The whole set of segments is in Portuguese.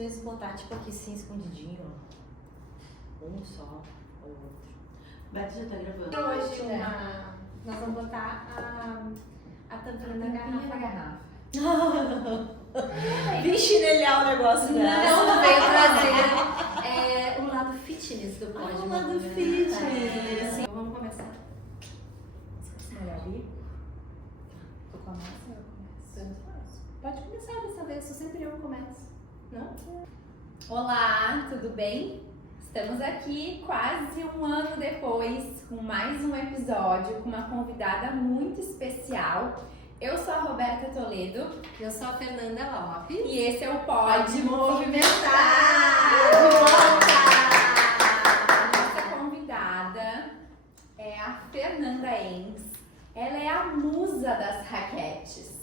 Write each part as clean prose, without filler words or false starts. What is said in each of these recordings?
vezes botar tipo aqui assim, escondidinho, ó. Um só ou outro. Beto já tá gravando. Hoje nós vamos botar a tampinha da garrafa. Vim chinelhar o negócio dela. Não veio trazer o lado fitness do pódio. O lado fitness. Então vamos começar. Olha ali. Tu começa ou eu começo? Pode começar dessa vez, eu sempre eu começo. Não? Olá, tudo bem? Estamos aqui quase um ano depois com mais um episódio com uma convidada muito especial. Eu sou a Roberta Toledo. Eu sou a Fernanda Lopes. E esse é o Pode Movimentar! A nossa convidada é a Fernanda Engs. Ela é a musa das raquetes.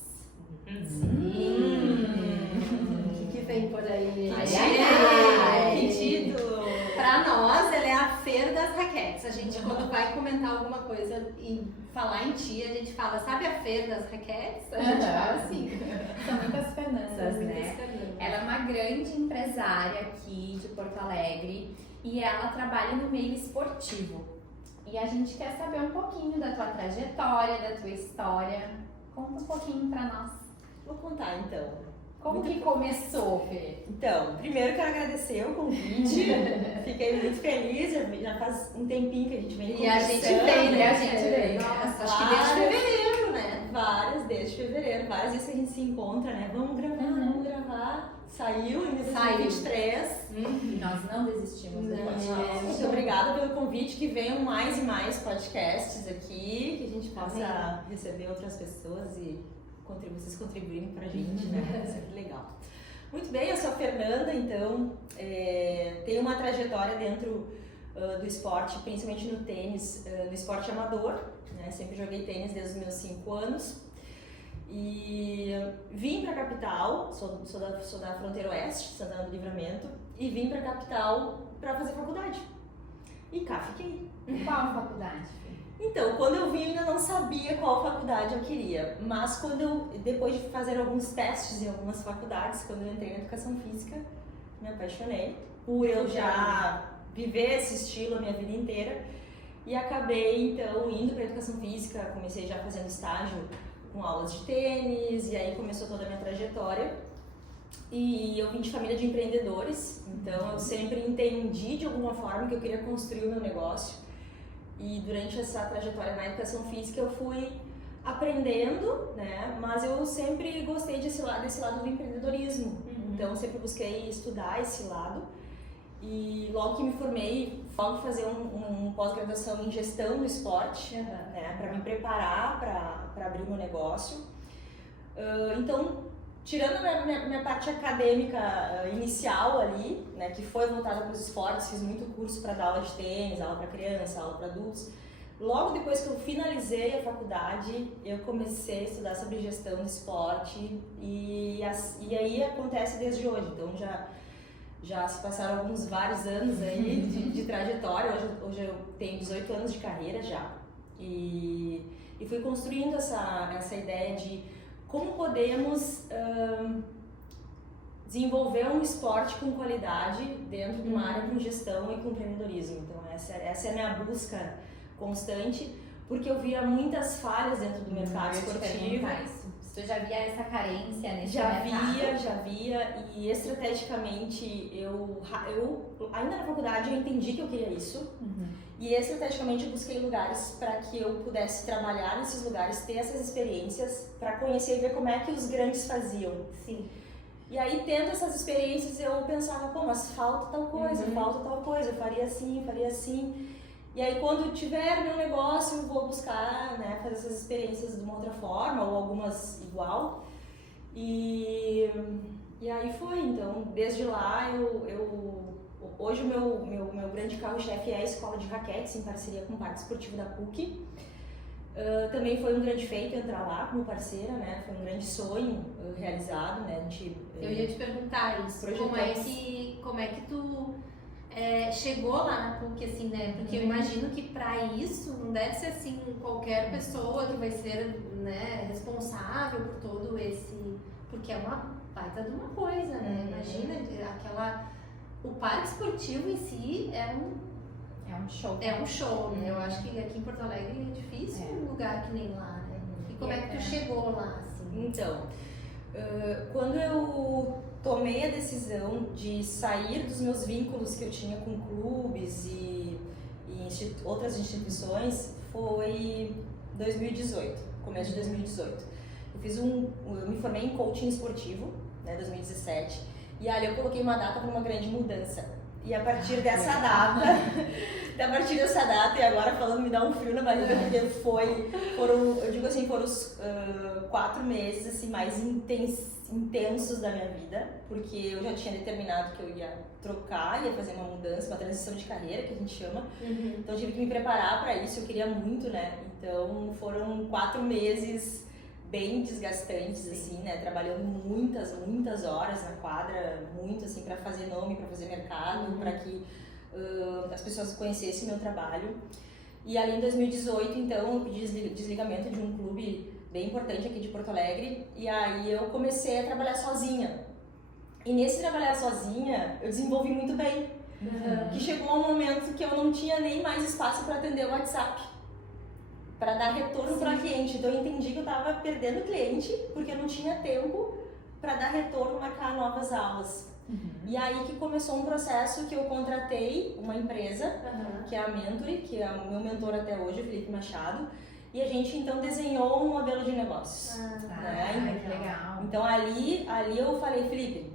O que vem por aí? Ai. Que título! Pra nós, ela é a Fer das raquetes. A gente, quando vai comentar alguma coisa e falar em ti, a gente fala, sabe a Fer das raquetes? A gente fala assim. São muitas Fernandas, né? Ela é uma grande empresária aqui de Porto Alegre e ela trabalha no meio esportivo. E a gente quer saber um pouquinho da tua trajetória, da tua história. Conta um pouquinho pra nós. Vou contar então. Como que começou, Fê? Então, primeiro quero agradecer o convite. Fiquei muito feliz. Já faz um tempinho que a gente vem conversando. E a gente vem, né? A gente vem. Nossa, acho que desde fevereiro, né? Desde fevereiro. Várias vezes que a gente se encontra, né? Vamos gravar. Saiu em 2023. E nós não desistimos do podcast. Muito obrigada pelo convite, que venham mais e mais podcasts aqui, que a gente possa receber outras pessoas e vocês contribuírem pra gente, né? É sempre legal. Muito bem, eu sou a Fernanda, então tenho uma trajetória dentro do esporte, principalmente no tênis, no esporte amador, né? Sempre joguei tênis desde os meus 5 anos. E vim para a capital, sou da fronteira oeste, Santana do Livramento, e vim para a capital para fazer faculdade. E cá fiquei. Qual faculdade, Fê? Então, quando eu vim, eu ainda não sabia qual faculdade eu queria, mas depois de fazer alguns testes em algumas faculdades, quando eu entrei na educação física, me apaixonei por eu já viver esse estilo a minha vida inteira e acabei então indo para a educação física, comecei já fazendo estágio com aulas de tênis, e aí começou toda a minha trajetória. E eu vim de família de empreendedores, então eu sempre entendi de alguma forma que eu queria construir o meu negócio. E durante essa trajetória na educação física eu fui aprendendo, né? Mas eu sempre gostei desse lado do empreendedorismo. Então eu sempre busquei estudar esse lado. E logo que me formei, logo fazer um pós-graduação em gestão do esporte, né, para me preparar para abrir meu negócio. Então, tirando a minha parte acadêmica inicial ali, né, que foi voltada para os esportes, fiz muito curso para dar aula de tênis, aula para criança, aula para adultos. Logo depois que eu finalizei a faculdade, eu comecei a estudar sobre gestão do esporte e aí acontece desde hoje. Então já se passaram vários anos aí de trajetória. Hoje eu tenho 18 anos de carreira já. E fui construindo essa ideia de como podemos desenvolver um esporte com qualidade dentro de uma área com gestão e com empreendedorismo. Então essa é a minha busca constante, porque eu via muitas falhas dentro do mercado esportivo. Tu já via essa carência nesse mercado? Já via, e estrategicamente eu ainda na faculdade eu entendi que eu queria isso, e estrategicamente eu busquei lugares para que eu pudesse trabalhar nesses lugares, ter essas experiências, para conhecer e ver como é que os grandes faziam. Sim. E aí, tendo essas experiências, eu pensava, mas falta tal coisa, eu faria assim. E aí, quando tiver meu negócio, eu vou buscar, né, fazer essas experiências de uma outra forma, ou algumas igual. E aí foi. Então, desde lá, hoje o meu grande carro-chefe é a Escola de Raquetes, em parceria com o Parque Esportivo da PUC. Também foi um grande feito entrar lá como parceira, né? Foi um grande sonho realizado, né? Eu ia te perguntar isso, como é que tu chegou lá na PUC, assim, né? Porque eu imagino que para isso não deve ser assim qualquer pessoa que vai ser, né, responsável por todo esse... Porque é uma baita de uma coisa, né? Imagina, O parque esportivo em si é um show, né? Eu acho que aqui em Porto Alegre é difícil um lugar que nem lá, né? E como é que tu chegou lá, assim? Então, quando eu tomei a decisão de sair dos meus vínculos que eu tinha com clubes e outras instituições, foi 2018, começo de 2018. Eu me formei em coaching esportivo, né, 2017, e ali eu coloquei uma data para uma grande mudança. E a partir dessa data, e agora falando, me dá um frio na barriga, porque foram os 4 meses assim, mais intensos da minha vida, porque eu já tinha determinado que eu ia trocar, ia fazer uma mudança, uma transição de carreira, que a gente chama. Então eu tive que me preparar para isso, eu queria muito, né? Então foram 4 meses bem desgastantes, assim, né? Trabalhando muitas horas na quadra, muito, assim, para fazer nome, para fazer mercado, para que as pessoas conhecessem meu trabalho. E ali em 2018, então, eu pedi desligamento de um clube bem importante aqui de Porto Alegre, e aí eu comecei a trabalhar sozinha. E nesse trabalhar sozinha, eu desenvolvi muito bem. Que chegou um momento que eu não tinha nem mais espaço para atender o WhatsApp, para dar retorno para cliente. Então eu entendi que eu estava perdendo cliente porque eu não tinha tempo para dar retorno, marcar novas aulas. E aí que começou um processo que eu contratei uma empresa, que é a Mentory, que é o meu mentor até hoje, o Felipe Machado, e a gente então desenhou um modelo de negócios. Que legal. Então ali eu falei, Felipe,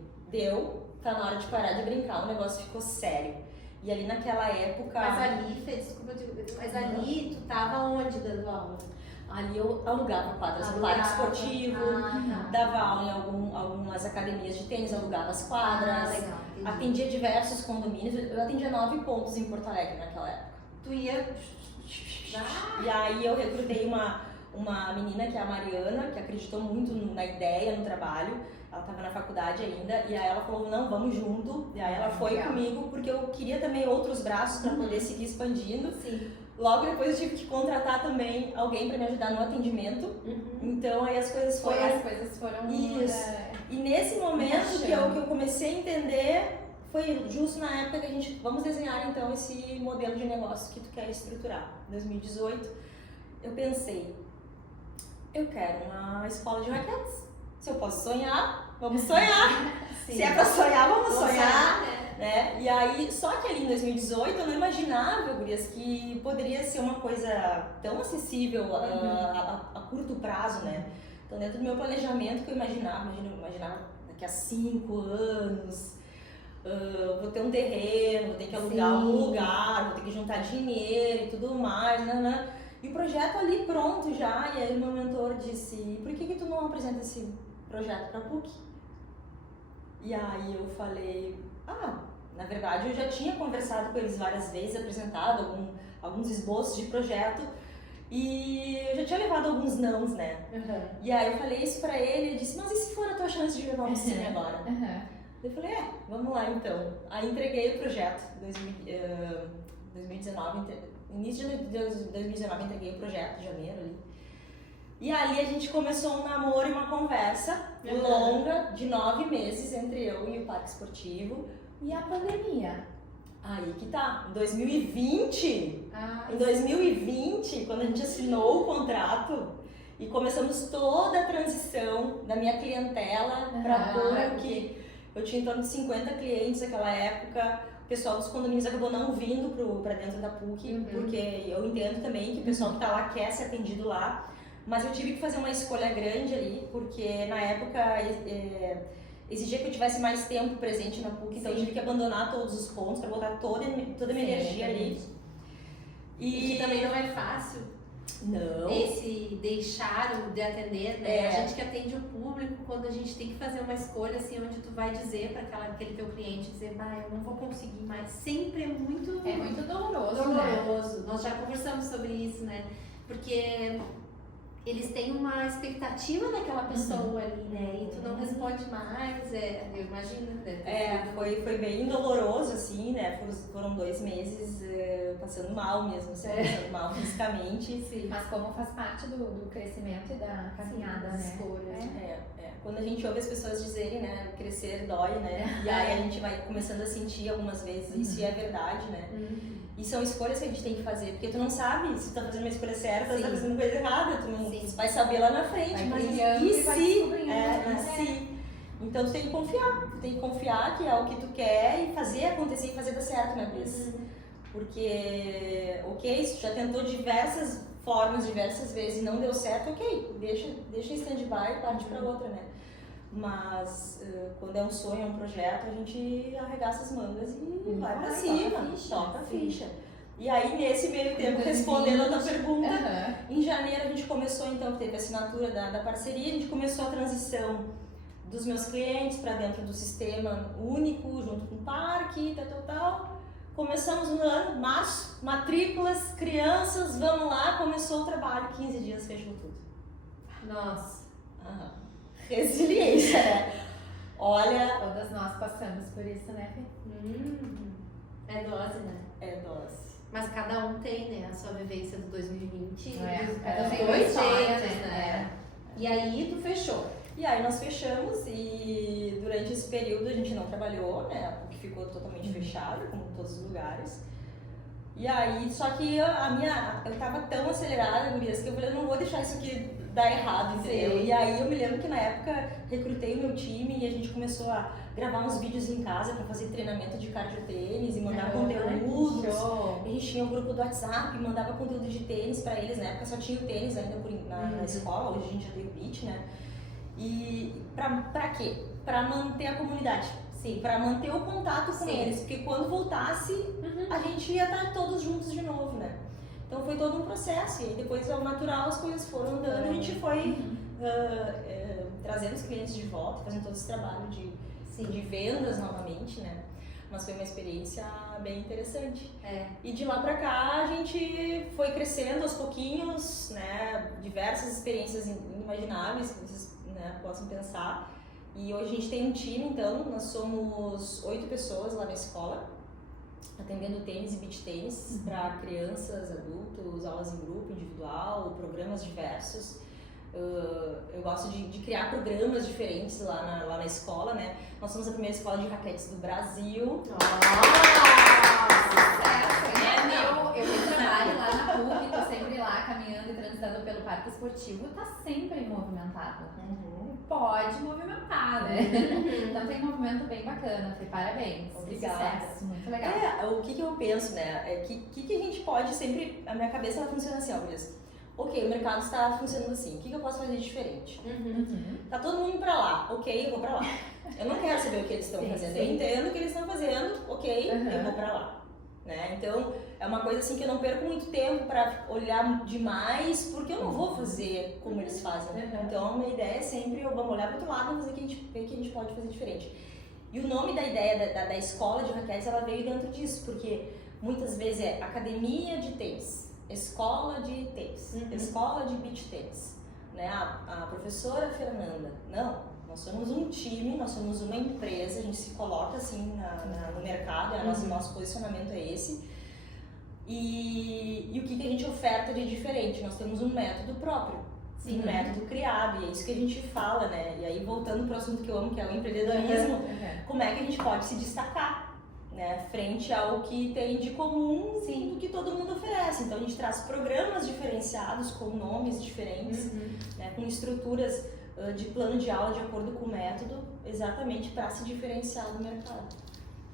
tá na hora de parar de brincar, o negócio ficou sério. E ali naquela época... Mas ali tu tava onde dando aula? Ali eu alugava quadras no parque esportivo, dava aula em algumas academias de tênis, alugava as quadras, legal, atendia diversos condomínios. Eu atendia 9 pontos em Porto Alegre naquela época. Tu ia... E aí eu recrutei uma menina, que é a Mariana, que acreditou muito na ideia, no trabalho. Ela estava na faculdade ainda, e aí ela falou, não, vamos junto. E aí ela foi comigo, porque eu queria também outros braços para poder seguir expandindo. Sim. Logo depois eu tive que contratar também alguém para me ajudar no atendimento. Então aí as coisas foram... Isso. E nesse momento que eu comecei a entender, foi justo na época que a gente... Vamos desenhar então esse modelo de negócio que tu quer estruturar. Em 2018, eu pensei, eu quero uma escola de raquetes. Se eu posso sonhar, vamos sonhar. Se é pra sonhar, vamos sonhar. Né? E aí, só que ali em 2018 eu não imaginava, gurias, que poderia ser uma coisa tão acessível a curto prazo, né? Então dentro do meu planejamento que eu imaginava daqui a 5 anos, vou ter um terreno, vou ter que alugar algum lugar, vou ter que juntar dinheiro e tudo mais, né? E o projeto ali pronto já, e aí o meu mentor disse, por que tu não apresenta esse projeto pra PUC? E aí eu falei, na verdade eu já tinha conversado com eles várias vezes, apresentado alguns esboços de projeto, e eu já tinha levado alguns nãos, né? E aí eu falei isso pra ele, ele disse, mas e se for a tua chance de levar um sim agora? Eu falei, vamos lá então. Aí entreguei o projeto, 2019, início de 2019 entreguei o projeto, em janeiro ali. E ali a gente começou um namoro e uma conversa longa de 9 meses entre eu e o parque esportivo. E a pandemia? Aí que tá, em 2020, quando a gente assinou o contrato e começamos toda a transição da minha clientela para PUC, eu tinha em torno de 50 clientes naquela época. O pessoal dos condomínios acabou não vindo para dentro da PUC, porque eu entendo também que o pessoal que tá lá quer ser atendido lá. Mas eu tive que fazer uma escolha grande ali, porque na época exigia que eu tivesse mais tempo presente na PUC, então eu tive que abandonar todos os pontos para botar toda a minha energia ali. E que também não é fácil. Não. Esse deixar de atender, né? A gente que atende o público, quando a gente tem que fazer uma escolha assim, onde tu vai dizer para aquele teu cliente, dizer, eu não vou conseguir mais, sempre é muito doloroso, doloroso. Nós já conversamos sobre isso, né? Porque eles têm uma expectativa naquela pessoa ali, né? E tu não responde mais, eu imagino. Foi bem doloroso, assim, né? Foram 2 meses passando mal mesmo, assim, passando mal fisicamente. Sim. Mas como faz parte do crescimento e da caminhada, né? Escolha. Quando a gente ouve as pessoas dizerem, né? Crescer dói, né? E aí a gente vai começando a sentir algumas vezes isso, e é verdade, né? E são escolhas que a gente tem que fazer, porque tu não sabe se tu tá fazendo uma escolha certa ou se tá fazendo coisa errada, tu não vai saber lá na frente, Vai mas brilhando e vai descobrindo, e se? Então tu tem que confiar que é o que tu quer e fazer acontecer e fazer dar certo, né, Cris? Porque, ok, se tu já tentou diversas formas, diversas vezes e não deu certo, ok, deixa em stand-by e parte pra outra, né? Mas quando é um sonho, é um projeto, a gente arregaça as mangas e vai pra cima, toca a ficha. E aí, nesse meio tempo, respondendo a tua pergunta, em janeiro a gente começou, então, teve a assinatura da parceria, a gente começou a transição dos meus clientes para dentro do sistema único, junto com o parque, tal. Começamos no ano, março, matrículas, crianças, vamos lá, começou o trabalho, 15 dias fechou tudo. Nossa. Resiliência, né? Olha... Todas nós passamos por isso, né, Fê? É dose, né? É dose. Mas cada um tem, né, a sua vivência do 2020, dos tem 2 história, jeitos, né? E aí tu fechou. E aí nós fechamos e durante esse período a gente não trabalhou, né? Porque ficou totalmente fechado, como todos os lugares. E aí, só que eu tava tão acelerada, gurias, que eu falei, eu não vou deixar isso aqui dar errado, entendeu? Sim. E aí eu me lembro que na época recrutei o meu time e a gente começou a gravar uns vídeos em casa pra fazer treinamento de cardio tênis e mandar conteúdos. A gente tinha um grupo do WhatsApp, mandava conteúdo de tênis pra eles, na época só tinha o tênis ainda na escola, hoje a gente já tem o beach, né? E pra quê? Pra manter a comunidade. Sim. Pra manter o contato com eles, porque quando voltasse, a gente ia estar todos juntos de novo, né? Então foi todo um processo, e aí depois ao natural as coisas foram andando e a gente foi trazendo os clientes de volta, fazendo todo esse trabalho de vendas novamente, né? Mas foi uma experiência bem interessante. E de lá pra cá a gente foi crescendo aos pouquinhos, né? Diversas experiências inimagináveis que vocês, né, possam pensar. E hoje a gente tem um time, então, nós somos 8 pessoas lá na escola, atendendo tênis e beach tênis para crianças, adultos, aulas em grupo, individual, programas diversos. Eu gosto de criar programas diferentes lá na escola, né? Nós somos a primeira escola de raquetes do Brasil. Eu trabalho lá na PUC, tô sempre lá caminhando e transitando pelo parque esportivo, tá sempre movimentado. Pode movimentar, né? Então tem um movimento bem bacana, Fê, parabéns. Obrigada. Sucesso, muito legal. O que eu penso, né? É que a gente pode sempre... A minha cabeça ela funciona assim, ó, mesmo. Ok, o mercado está funcionando assim, o que eu posso fazer de diferente? Tá todo mundo pra lá, ok, eu vou pra lá. Eu não quero saber o que eles estão fazendo, eu entendo o que eles estão fazendo, ok, eu vou pra lá. Né? Então, é uma coisa assim que eu não perco muito tempo para olhar demais, porque eu não vou fazer como eles fazem. Então, a minha ideia é sempre, vamos olhar para outro lado e fazer o que a gente pode fazer diferente. E o nome da ideia da escola de raquetes, ela veio dentro disso, porque muitas vezes é academia de tênis, escola de tênis, escola de beach tênis. Né? A professora Fernanda, não. Nós somos um time, nós somos uma empresa, a gente se coloca assim no mercado, nosso posicionamento é esse. E o que a gente oferta de diferente? Nós temos um método próprio, um método criado, e é isso que a gente fala, né? E aí voltando para o assunto que eu amo, que é o empreendedorismo, como é que a gente pode se destacar, né? Frente ao que tem de comum, do que todo mundo oferece. Então a gente traz programas diferenciados, com nomes diferentes, né? Com estruturas de plano de aula de acordo com o método, exatamente para se diferenciar do mercado.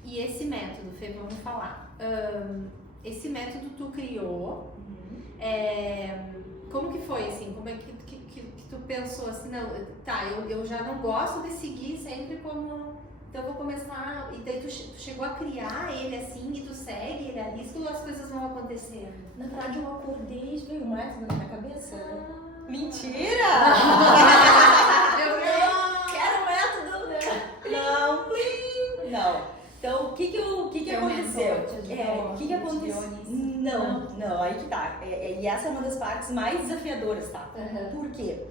E esse método, Fê, vamos falar. Esse método tu criou, como que foi, assim? Como é que tu pensou assim, não, tá, eu já não gosto de seguir sempre como... Então eu vou começar, e daí tu chegou a criar ele assim, e tu segue ele ali, isso as coisas vão acontecendo. Na verdade eu acordei e veio um método na minha cabeça. Mentira! Eu não quero método! Não, plim! Não. Então, o que aconteceu? O que aconteceu? Não, aí que tá. E essa é uma das partes mais desafiadoras, tá? Por quê?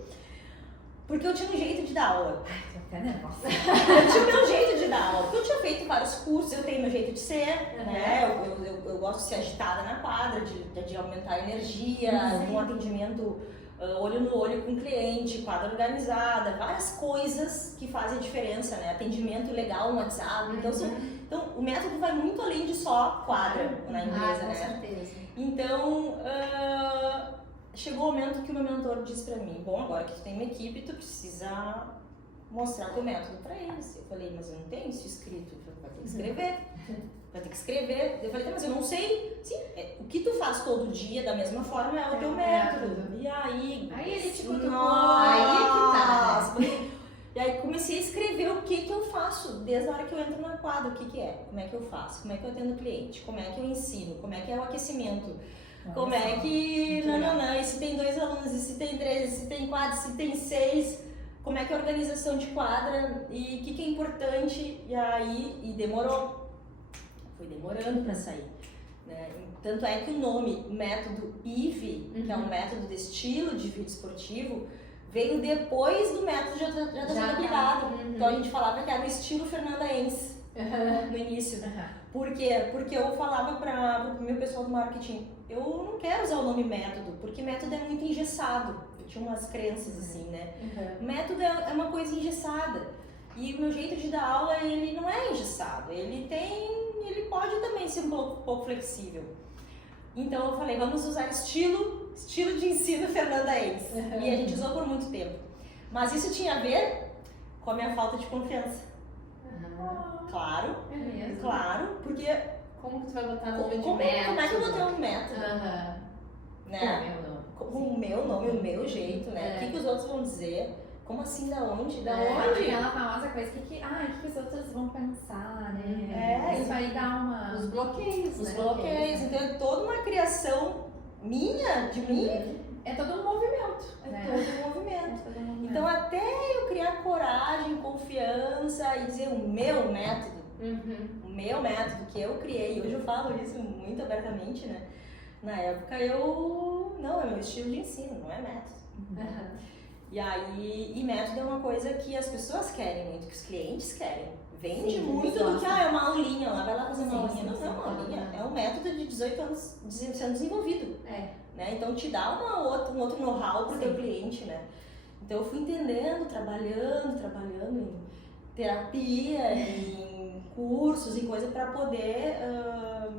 Porque eu tinha um jeito de dar aula. Ai, tô até nervosa. Eu tinha o meu jeito de dar aula. Porque eu tinha feito vários cursos, eu tenho meu jeito de ser, né? Eu gosto de ser agitada na quadra, de aumentar a energia, um atendimento olho no olho com o cliente, quadra organizada, várias coisas que fazem a diferença, né? Atendimento legal no WhatsApp. Então, o método vai muito além de só quadra na empresa, com né? certeza. Então, chegou o momento que o meu mentor disse pra mim, bom, agora que tu tem uma equipe, tu precisa mostrar teu método pra eles. Eu falei, mas eu não tenho isso escrito. Ele falou, vai ter que escrever. Vai ter que escrever. Eu falei, mas eu não sei. Sim, o que tu faz todo dia da mesma forma é o teu método. E aí... Aí ele te cutucou. Aí é que tá. E aí comecei a escrever o que eu faço desde a hora que eu entro na quadra, o que é, como é que eu faço, como é que eu atendo o cliente, como é que eu ensino, como é que é o aquecimento, como é que... e se tem 2 alunos, e se tem 3, e se tem 4, se tem 6, como é que é a organização de quadra e o que é importante, e aí demorou, foi demorando para sair. Né? Tanto é que o nome método IVE, que é um método de estilo de vídeo esportivo, veio depois do método já sendo aplicado. Então a gente falava que era o estilo fernandaense no início. Por quê? Porque eu falava para o meu pessoal do marketing, eu não quero usar o nome método, porque método é muito engessado. Eu tinha umas crenças assim, né? Método é uma coisa engessada. E o meu jeito de dar aula, ele não é engessado. Ele pode também ser um pouco flexível. Então eu falei, vamos usar estilo de ensino fernandaense. E a gente usou por muito tempo. Mas isso tinha a ver com a minha falta de confiança. Claro. É mesmo? Claro, porque... Como que tu vai botar nome de como método? é que eu vou ter um método? Né? Com O meu nome, o meu jeito, né? O que os outros vão dizer? Como assim, da onde? Aquela famosa coisa, o que os outros vão pensar, né? Isso aí dá uma... Os bloqueios, Os né? bloqueios. Então é toda uma criação minha, de mim. É todo um movimento. Todo um movimento. Então até eu criar coragem, confiança e dizer o meu método, o meu método que eu criei, hoje eu falo isso muito abertamente, né? Na época não, é meu estilo de ensino, não é método. E aí, método é uma coisa que as pessoas querem muito, que os clientes querem. Vende muito do que, é uma aulinha, ela vai lá fazer uma aulinha. Não é uma aulinha, é um método de 18 anos sendo desenvolvido. Né? Então te dá um outro know-how para o teu cliente, né? Então eu fui entendendo, trabalhando em terapia, em cursos, em coisa para poder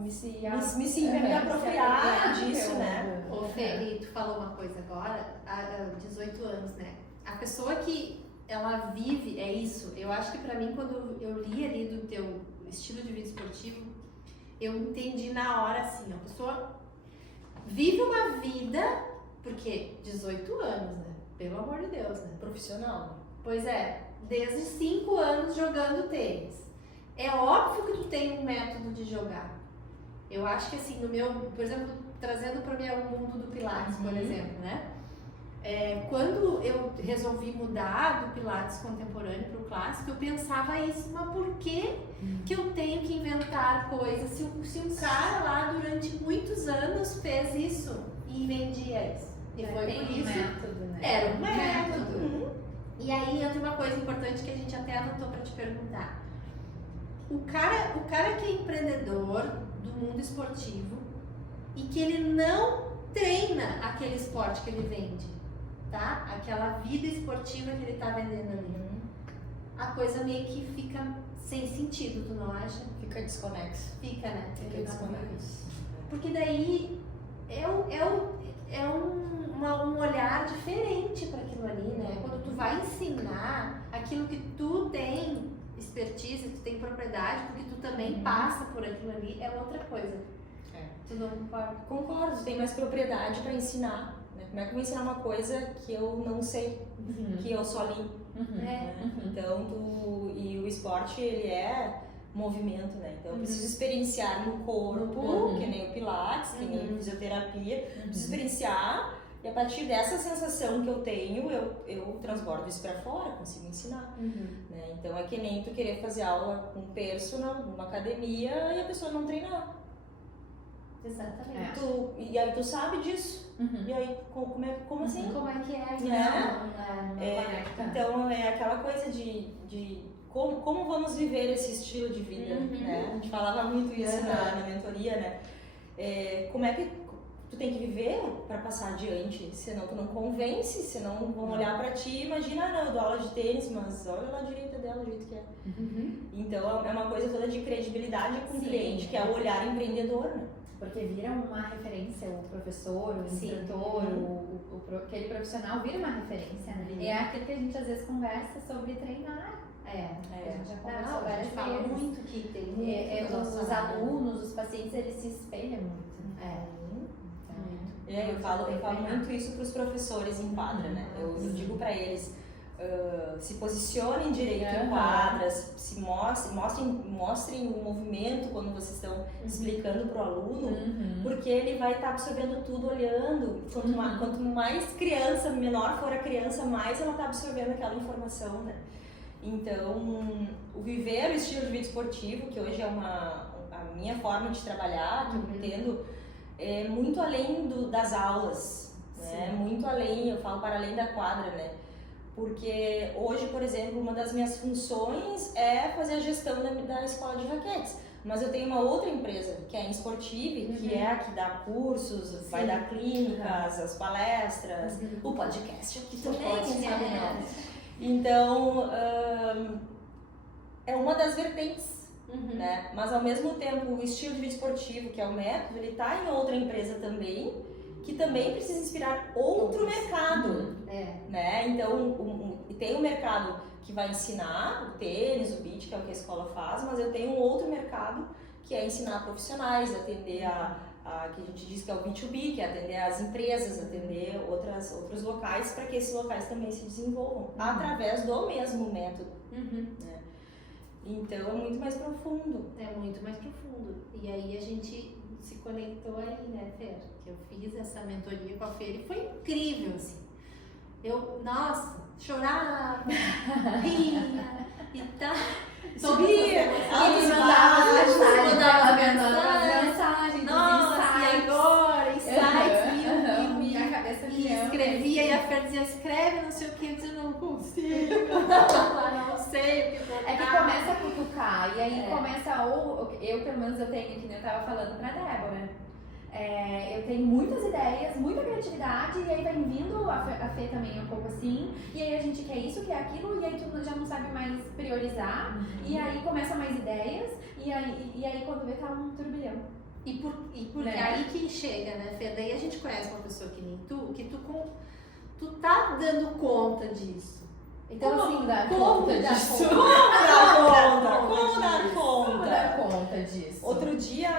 me apropriar disso, né? Ô Fê, e tu falou uma coisa agora, há 18 anos, né? A pessoa que ela vive, é isso. Eu acho que pra mim, quando eu li ali do teu estilo de vida esportivo, eu entendi na hora, assim, a pessoa vive uma vida, porque 18 anos, né? Pelo amor de Deus, né? Profissional. Pois é, desde 5 anos jogando tênis. É óbvio que tu tem um método de jogar. Eu acho que assim, no meu, por exemplo, trazendo para o mundo do Pilates, por exemplo, né? Quando eu resolvi mudar do Pilates contemporâneo para o clássico, eu pensava isso, mas por que eu tenho que inventar coisas? Se um cara lá durante muitos anos fez isso e vendia isso. E foi por isso. Método, né? Era um método. E aí entra uma coisa importante que a gente até anotou para te perguntar. O cara que é empreendedor do mundo esportivo e que ele não treina aquele esporte que ele vende, tá? Aquela vida esportiva que ele tá vendendo ali. A coisa meio que fica sem sentido, tu não acha? Fica desconexo. Fica, né? Fica desconexo. Porque daí um olhar diferente para aquilo ali, né? Quando tu vai ensinar aquilo que tu tem expertise, tu tem propriedade, porque tu também passa por aquilo ali, é outra coisa. Tu não concorda? Concordo, tu tem mais propriedade para ensinar. Né? Como é que eu vou ensinar uma coisa que eu não sei, que eu só li? Então, e o esporte, ele é movimento, né? Então, eu preciso experienciar no corpo, que nem o Pilates, que nem a fisioterapia, preciso experienciar E a partir dessa sensação que eu tenho, eu transbordo isso pra fora, consigo ensinar. Né? Então é que nem tu querer fazer aula com personal numa academia e a pessoa não treinar. Exatamente. E aí tu sabe disso. E aí, como assim? Como é que é? Né? Conecta. Então é aquela coisa de como vamos viver esse estilo de vida, né? A gente falava muito isso na mentoria, né? Como é que tu tem que viver para passar adiante, senão tu não convence, senão vão olhar para ti e imagina, não, eu dou aula de tênis, mas olha lá a direita dela, do jeito que é. Então é uma coisa toda de credibilidade com o cliente, que é o olhar empreendedor, né? Porque vira uma referência, o professor, o instrutor, aquele profissional vira uma referência, né? E é aquilo que a gente às vezes conversa sobre treinar. A gente já conversou várias vezes. Fala muito que tem os alunos, os pacientes, eles se espelham muito. Eu falo muito isso para os professores em quadra, né? Eu digo para eles, se posicionem direito em quadras, se mostrem o movimento quando vocês estão explicando para o aluno, porque ele vai estar absorvendo tudo olhando. Quanto mais criança, menor for a criança, mais ela está absorvendo aquela informação, né? Então, o viver o estilo de vida esportivo, que hoje é a minha forma de trabalhar, que eu entendo, é muito além das aulas, né? Muito além, eu falo para além da quadra, né? Porque hoje, por exemplo, uma das minhas funções é fazer a gestão da escola de raquetes. Mas eu tenho uma outra empresa, que é a Insportive, que é a que dá cursos, vai dar clínicas, as palestras, o podcast aqui também, quem sabe não. Então, é uma das vertentes. Né? Mas ao mesmo tempo o estilo de vida esportivo, que é o método, ele está em outra empresa também, que também precisa inspirar outro mercado, né? Então tem um mercado que vai ensinar o tênis, o beach, que é o que a escola faz, mas eu tenho um outro mercado que é ensinar profissionais, atender que a gente diz que é o B2B, que é atender as empresas, atender outros locais, para que esses locais também se desenvolvam através do mesmo método, né? Então é muito mais profundo. É muito mais profundo. E aí a gente se conectou aí, né, Fer? Que eu fiz essa mentoria com a Fer e foi incrível, assim. Nossa, chorava, ria e tal. Subia, ele mandava mensagem, nossa, e agora, insights, e escrevia, e a Fer dizia, escreve, não sei o que, eu dizia, não consigo, não sei o que botar. É que começa a cutucar, e aí começa, eu pelo menos eu tenho, que nem eu tava falando pra Débora, eu tenho muitas ideias, muita criatividade, e aí vai vindo, a Fê também é um pouco assim, e aí a gente quer isso, quer aquilo, e aí tu já não sabe mais priorizar, e aí começa mais ideias, e aí quando vê tá um turbilhão. E porque aí que chega, né, Fê? Daí a gente conhece uma pessoa que nem tu, que tu tá dando conta disso. Então, Como assim, dar como conta dar disso? conta? Como dar conta disso? Outro dia,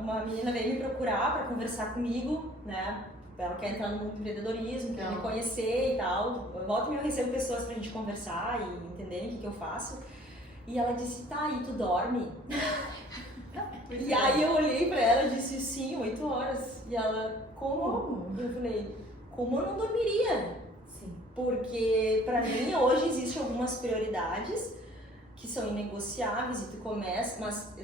uma menina veio me procurar para conversar comigo, né? Ela quer entrar no mundo do empreendedorismo, quer me conhecer e tal. Volta e meia eu recebo pessoas pra gente conversar e entenderem o que eu faço. E ela disse, tá, e tu dorme? E aí eu olhei pra ela e disse, sim, 8 horas. E ela, como? Eu falei, como eu não dormiria? Sim. Porque pra mim hoje existem algumas prioridades que são inegociáveis e tu começa, mas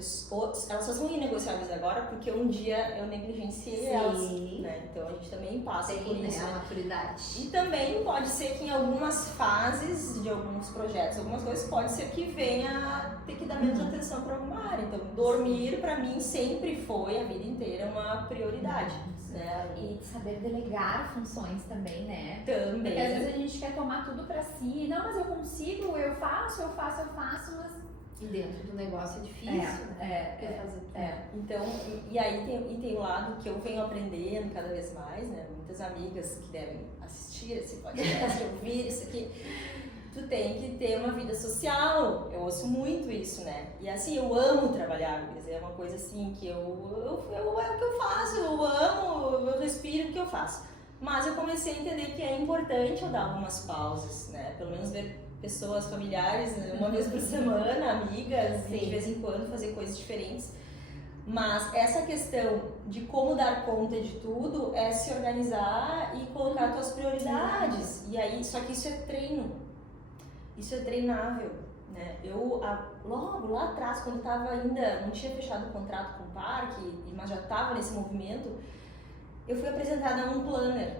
elas só são inegociáveis agora porque um dia eu negligenciei elas, né? Então a gente também passa por isso, a maturidade. E também pode ser que em algumas fases de alguns projetos, algumas coisas, pode ser que venha ter que dar menos atenção para alguma área. Então dormir pra mim sempre foi, a vida inteira, uma prioridade, né? E saber delegar funções também, né? Também. Porque às vezes a gente quer tomar tudo pra si. Não, mas eu consigo, eu faço, mas... E dentro do negócio é difícil, né? Fazer tudo. Então, e aí tem um lado que eu venho aprendendo cada vez mais, né? Muitas amigas que devem assistir esse podcast, ouvir isso aqui. Tu tem que ter uma vida social, eu ouço muito isso, né? E assim, eu amo trabalhar, quer dizer, é uma coisa assim que é o que eu faço, eu amo, eu respiro o que eu faço. Mas eu comecei a entender que é importante eu dar algumas pausas, né? Pelo menos ver pessoas familiares, né? Uma vez por semana, amigas, e de vez em quando fazer coisas diferentes. Mas essa questão de como dar conta de tudo é se organizar e colocar suas prioridades. E aí, só que isso é treino. Isso é treinável, né? Eu, logo lá atrás, quando estava ainda, não tinha fechado o contrato com o parque, mas já estava nesse movimento, eu fui apresentada a um planner.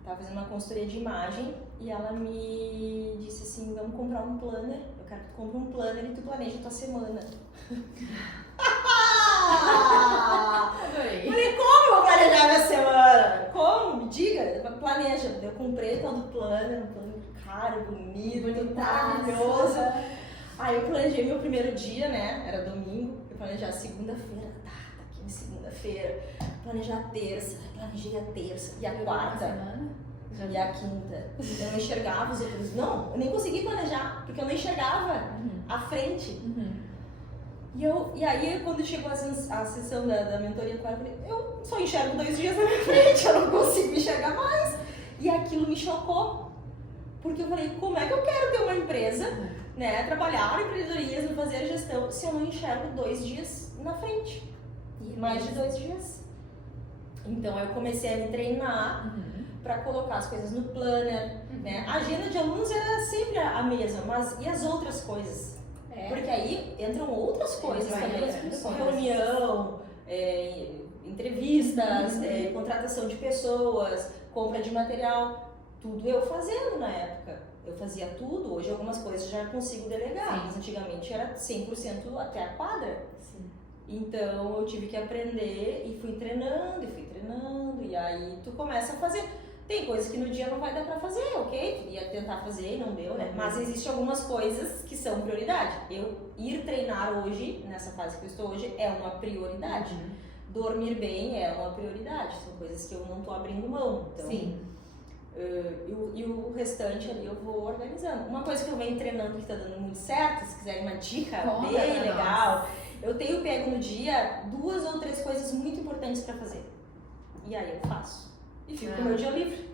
Estava fazendo uma consultoria de imagem e ela me disse assim, vamos comprar um planner, eu quero que tu compre um planner e tu planeja a tua semana. Adorei. Falei, como eu vou planejar minha semana? Como? Me diga, planeja. Eu comprei todo o planner, um planner caro, bonito, maravilhoso. Aí eu planejei meu primeiro dia, né? Era domingo, eu planejei a segunda-feira, tá aqui em segunda-feira, planejar a terça, planejei a terça e a quarta. E a quinta. Eu não enxergava os outros. Não, eu nem consegui planejar, porque eu não enxergava a frente. E aí, quando chegou a sessão da mentoria com ela, eu falei, eu só enxergo 2 dias na minha frente, eu não consigo enxergar mais. E aquilo me chocou. Porque eu falei, como é que eu quero ter uma empresa, né, trabalhar em empreendedorismo, fazer gestão, se eu não enxergo 2 dias na frente? Mais de 2 dias. Então, eu comecei a me treinar para colocar as coisas no planner, né? A agenda de alunos era sempre a mesma, mas e as outras coisas? Porque aí entram outras coisas também, reunião, entrevistas, contratação de pessoas, compra de material, tudo eu fazendo na época. Eu fazia tudo, hoje algumas coisas já consigo delegar, mas antigamente era 100% até a quadra. Então eu tive que aprender e fui treinando, e aí tu começa a fazer. Tem coisas que no dia não vai dar pra fazer, ok? Queria tentar fazer e não deu, né? Mas existem algumas coisas que são prioridade. Eu ir treinar hoje, nessa fase que eu estou hoje, é uma prioridade. Dormir bem é uma prioridade. São coisas que eu não tô abrindo mão. Então, e o restante ali eu vou organizando. Uma coisa que eu venho treinando que tá dando muito certo, se quiserem uma dica bem legal, eu tenho pego no dia 2 ou 3 coisas muito importantes pra fazer. E aí eu faço. E fico com o meu dia livre.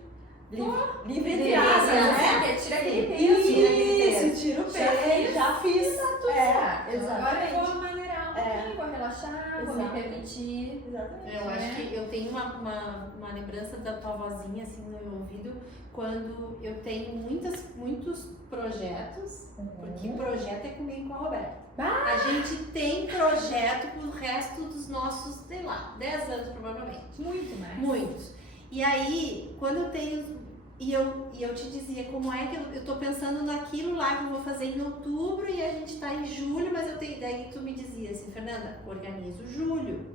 Livre entre aspas, né? Tira aquele peso. Isso, tira o peso. Já fiz. Exatamente. Agora eu exatamente. vou maneirar um pouquinho, vou relaxar, vou me permitir. Exatamente. Eu acho que eu tenho uma lembrança da tua vozinha assim no meu ouvido quando eu tenho muitos projetos, porque projeto é comigo e com a Roberta. A gente tem projeto pro resto dos nossos, sei lá, 10 anos provavelmente. Muito mais. Muitos. E aí, quando eu tenho. E eu te dizia como é que eu tô pensando naquilo lá que eu vou fazer em outubro e a gente tá em julho, mas eu tenho. Daí tu me dizia assim, Fernanda, organiza o julho.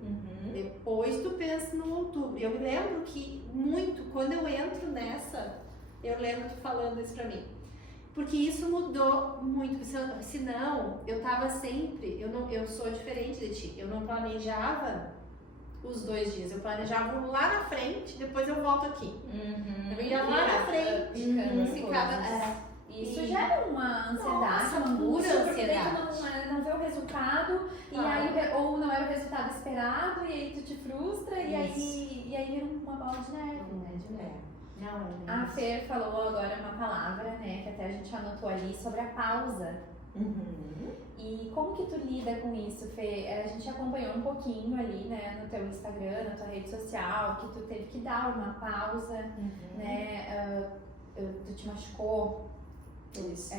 Depois tu pensa no outubro. Eu me lembro que muito, quando eu entro nessa, eu lembro tu falando isso pra mim. Porque isso mudou muito, senão eu tava sempre, eu sou diferente de ti, eu não planejava os 2 dias, eu planejava lá na frente, depois eu volto aqui. Eu ia lá na frente, ficava. Isso gera uma ansiedade, uma pura angústia, porque daí ansiedade. tu não vê o resultado, e aí, ou não era o resultado esperado, e aí tu te frustra, e aí vira uma bola de neve, né? A Fer falou agora uma palavra, né, que até a gente anotou ali, sobre a pausa. E como que tu lida com isso, Fê? A gente acompanhou um pouquinho ali, né, no teu Instagram, na tua rede social, que tu teve que dar uma pausa, né, tu te machucou. Isso.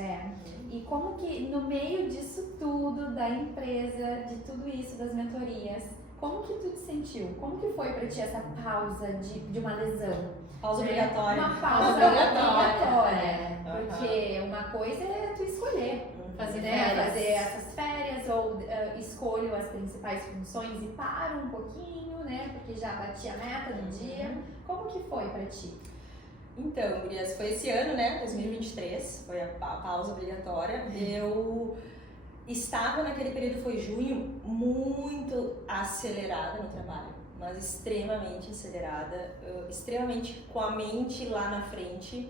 E como que no meio disso tudo, da empresa, de tudo isso, das mentorias, como que tu te sentiu? Como que foi pra ti essa pausa de uma lesão? Pausa obrigatória. Uma pausa obrigatória. Porque uma coisa é tu escolher. Fazer essas férias ou escolho as principais funções e paro um pouquinho, né? Porque já bati a meta do dia. Como que foi pra ti? Então, Gurias, foi esse ano, né? 2023, foi a pausa obrigatória. Eu estava naquele período, foi junho, muito acelerada no trabalho, mas extremamente acelerada, extremamente com a mente lá na frente.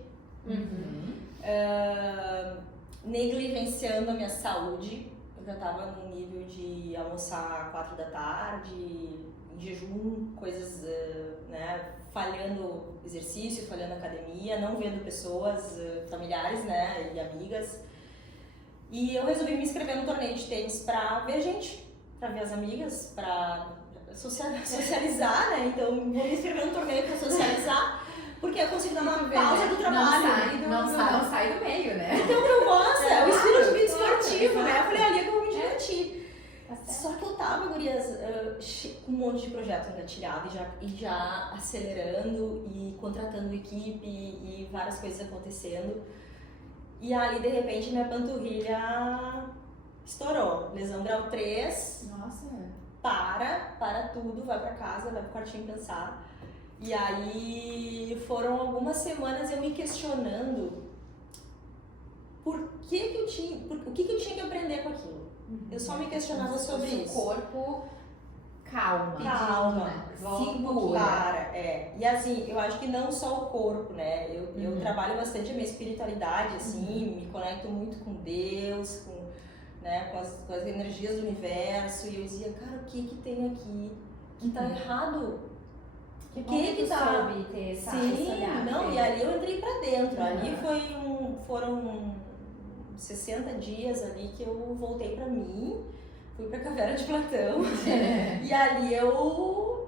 Negligenciando a minha saúde. Eu já estava num nível de almoçar 4 da tarde, em jejum, coisas, né, falhando exercício, falhando academia, não vendo pessoas, familiares, né, e amigas. E eu resolvi me inscrever no torneio de tênis pra ver gente, pra ver as amigas, pra socializar, né? Então vou me inscrever no torneio pra socializar, porque eu consigo dar uma pausa do trabalho. Não sai do meio, né? Então eu gosto, é o estilo de vida esportivo, né? Eu falei, ali que eu vou me divertir. Só que eu tava, gurias, com um monte de projeto engatilhado e já acelerando e contratando equipe e várias coisas acontecendo. E aí, de repente, minha panturrilha estourou. Lesão grau 3. Nossa. Para tudo, vai pra casa, vai pro quartinho pensar. E aí foram algumas semanas eu me questionando o que eu tinha que aprender com aquilo. Eu só me questionava sobre isso. O corpo calma, né? Segura. E assim, eu acho que não só o corpo, né? Eu trabalho bastante a minha espiritualidade, assim, me conecto muito com Deus, com as energias do universo. E eu dizia, cara, o que tem aqui que tá errado? O que tá? Soube ter essa olhada? E ali eu entrei pra dentro. Ali foram 60 dias ali que eu voltei pra mim, fui pra caverna de Platão. E ali eu, o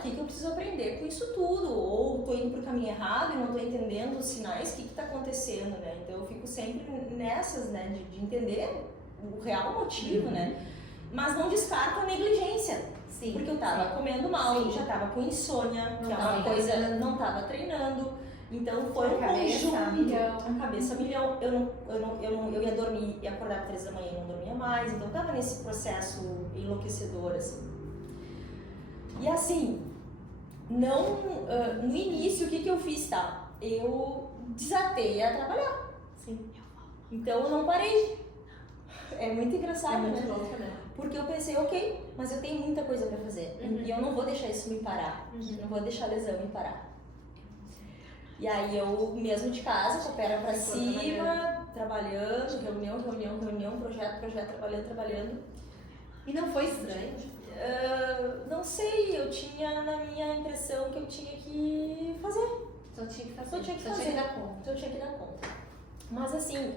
que eu preciso aprender com isso tudo? Ou tô indo pro caminho errado e não tô entendendo os sinais, o que tá acontecendo, né? Então eu fico sempre nessas, né, de entender o real motivo, né? Mas não descarto a negligência. Sim, porque eu tava comendo mal, já tava com insônia, que é uma coisa, não tava treinando. Então foi um conjunto. A cabeça a milhão. Eu ia dormir e acordar às 3 da manhã e não dormia mais. Então tava nesse processo enlouquecedor, assim. E assim, no início, o que eu fiz, tá? Eu desatei a trabalhar. Sim. Então eu não parei. É muito engraçado, é muito né? louco, né? Porque eu pensei, ok, mas eu tenho muita coisa pra fazer. E eu não vou deixar isso me parar. Não vou deixar a lesão me parar. E aí eu, mesmo de casa, com a perna pra cima, trabalhando, reunião, projeto, trabalhando. E não foi estranho? Não sei, eu tinha na minha impressão que eu tinha que fazer. Só tinha que fazer. Só tinha que dar conta. Mas assim,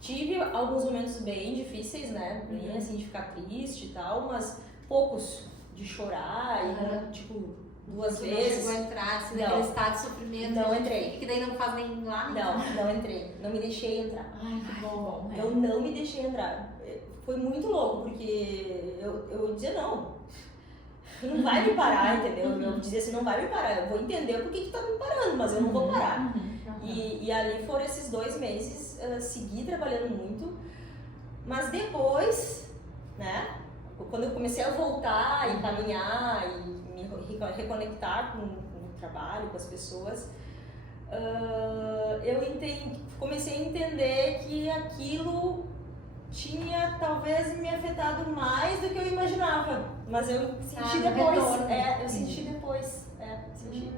tive alguns momentos bem difíceis, né? Bem assim, de ficar triste e tal, mas poucos de chorar e, tipo, 2 vezes. Não chegou a entrar, assim, naquele estado de sofrimento. Não entrei. Que daí não faz nem lá. Não entrei. Não me deixei entrar. Ai, que bom. Eu não me deixei entrar. Foi muito louco, porque eu dizia, não vai me parar, entendeu? Eu dizia assim, não vai me parar. Eu vou entender por que tá me parando, mas eu não vou parar. E ali foram esses 2 meses, segui trabalhando muito, mas depois, né, quando eu comecei a voltar e caminhar e me reconectar com o trabalho, com as pessoas, comecei a entender que aquilo tinha talvez me afetado mais do que eu imaginava, mas eu senti depois. Eu senti depois. Senti.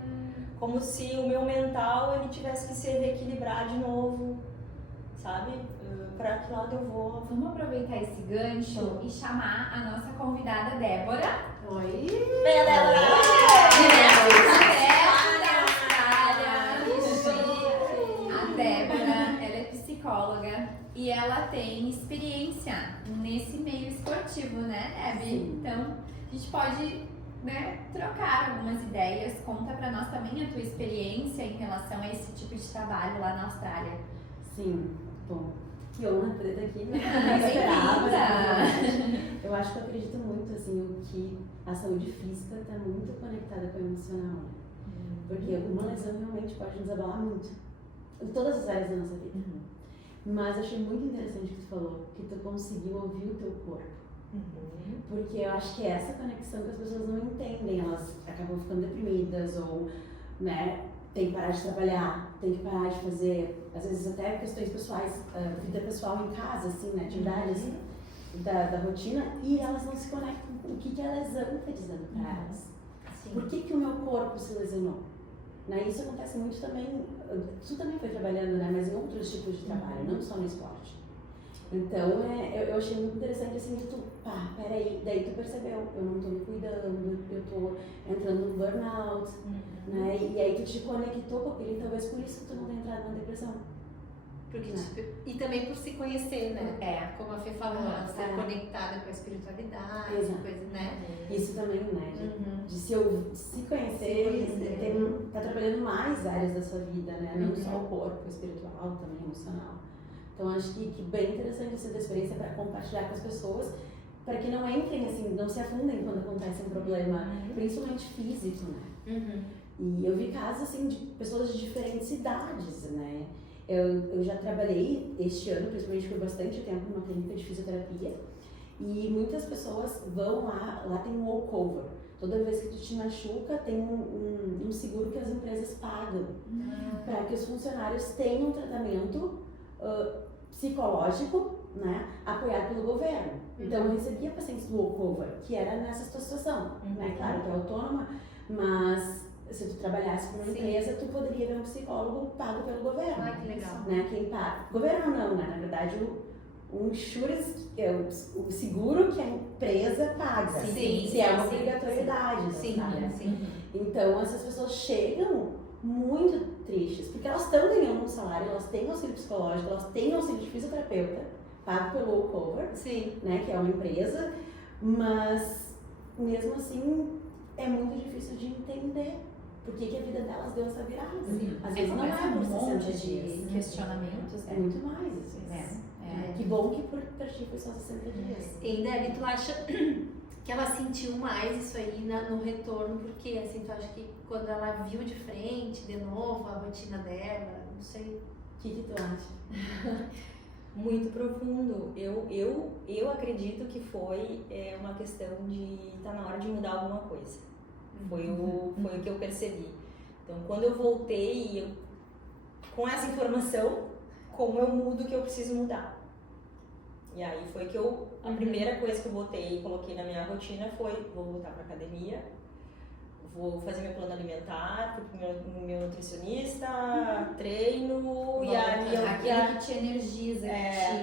Como se o meu mental ele tivesse que se reequilibrar de novo, sabe? Pra que lado eu vou. Vamos aproveitar esse gancho e chamar a nossa convidada Débora. Oi! Vem, Débora! A Débora, ela é psicóloga e ela tem experiência nesse meio esportivo, né, Debbie? Então, a gente pode, trocar algumas ideias. Conta pra nós também a tua experiência em relação a esse tipo de trabalho lá na Austrália. Sim, bom, que honra poder estar aqui, né? Bem-vinda! Eu acho que eu acredito muito, assim, que a saúde física está muito conectada com o emocional, né? Porque uma lesão realmente pode nos abalar muito, em todas as áreas da nossa vida. Mas achei muito interessante o que tu falou, que tu conseguiu ouvir o teu corpo. Porque eu acho que é essa conexão que as pessoas não entendem, elas acabam ficando deprimidas ou, tem que parar de trabalhar, tem que parar de fazer, às vezes até questões pessoais, vida pessoal em casa, assim, né, atividades da rotina, e elas não se conectam com o que a lesão está dizendo para elas. Sim. Por que o meu corpo se lesionou? Isso acontece muito também, tu também foi trabalhando, mas em outros tipos de trabalho, não só no esporte. Então, eu achei muito interessante assim, que tu, peraí, daí tu percebeu, eu não tô me cuidando, eu tô entrando no burnout, E aí tu te conectou com aquilo, e talvez por isso que tu não tenha entrado na depressão. Porque, tipo, e também por se conhecer, né? Como a Fê falou, ser conectada com a espiritualidade, coisa, né? Isso também, né? De se conhecer, tá trabalhando mais áreas da sua vida, né? Não só o corpo, o espiritual, também emocional. Então acho que bem interessante essa experiência para compartilhar com as pessoas, para que não entrem assim, não se afundem quando acontece um problema, principalmente físico, né? E eu vi casos assim de pessoas de diferentes idades, né? Eu já trabalhei este ano, principalmente por bastante tempo, numa clínica de fisioterapia, e muitas pessoas vão lá tem um walkover. Toda vez que tu te machuca, tem um seguro que as empresas pagam para que os funcionários tenham um tratamento psicológico, né, apoiado pelo governo. Então eu recebia pacientes do walkover, que era nessa situação, né? Claro, tu é autônoma, mas se tu trabalhasse com uma empresa, tu poderia ver um psicólogo pago pelo governo. Ai, que legal. Né? Quem paga. Governo não, né? Na verdade, o insurance é o seguro que a empresa paga. Se é uma obrigatoriedade. Sim. Então, essas pessoas chegam muito tristes, porque elas estão ganhando um salário, elas têm auxílio psicológico, elas têm auxílio de fisioterapeuta, pago pelo walkover, né? Que é uma empresa, mas mesmo assim é muito difícil de entender. Por que a vida delas deu essa virada? Às vezes não é por 60 dias. Questionamentos. É muito mais, às vezes. Que bom que pra ti foi só 60 dias. E Debbie, tu acha que ela sentiu mais isso aí no retorno? Porque assim, tu acha que quando ela viu de frente, de novo, a rotina dela, não sei. O que tu acha? Muito profundo. Eu acredito que foi uma questão de estar na hora de mudar alguma coisa. Foi o que eu percebi. Então, quando eu voltei, com essa informação, como eu mudo o que eu preciso mudar. E aí foi que a primeira coisa que eu botei e coloquei na minha rotina foi, vou voltar para academia, vou fazer meu plano alimentar, fui pro meu nutricionista, treino, e aí aquilo que te energiza,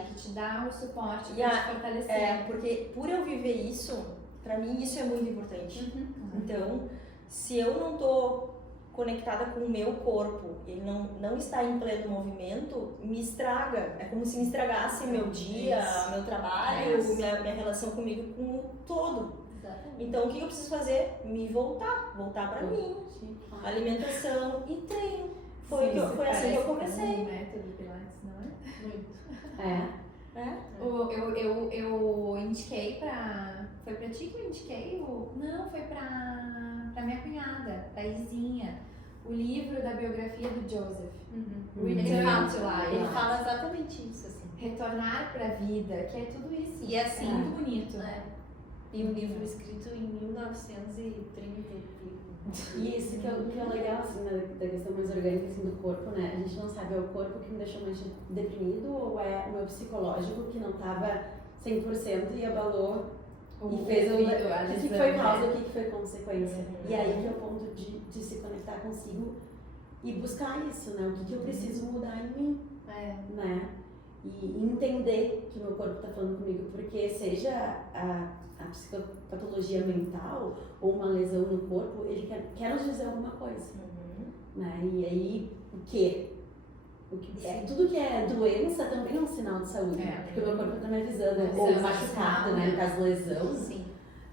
que te dá o suporte para te fortalecer. Porque por eu viver isso, pra mim isso é muito importante. Então, se eu não tô conectada com o meu corpo, ele não está em pleno movimento, me estraga. É como se me estragasse meu dia, meu trabalho, minha relação comigo com o todo. Exatamente. Então, o que eu preciso fazer? Me voltar pra mim. Alimentação e treino. Foi assim que eu comecei. Um método de Pilates, não é? Muito. Eu indiquei pra... Foi pra ti que eu indiquei? Não, foi pra minha cunhada, pra Izinha. O livro da biografia do Joseph. Ele fala exatamente isso, assim. Retornar pra vida, que é tudo isso. E assim, muito bonito. E um livro escrito em 1930. E isso que é legal, assim, da questão mais orgânica, assim, do corpo, né? A gente não sabe, é o corpo que me deixou mais deprimido ou é o meu psicológico que não estava 100% e abalou e fez o que foi causa, o que foi consequência. E aí que é o ponto de se conectar consigo e buscar isso, né? O que eu preciso mudar em mim, né? E entender que meu corpo está falando comigo, porque seja a psicopatologia mental ou uma lesão no corpo, ele quer nos dizer alguma coisa, né? E aí, tudo que é doença também é um sinal de saúde, porque o meu corpo está me avisando, ou machucado, né? No caso, lesão,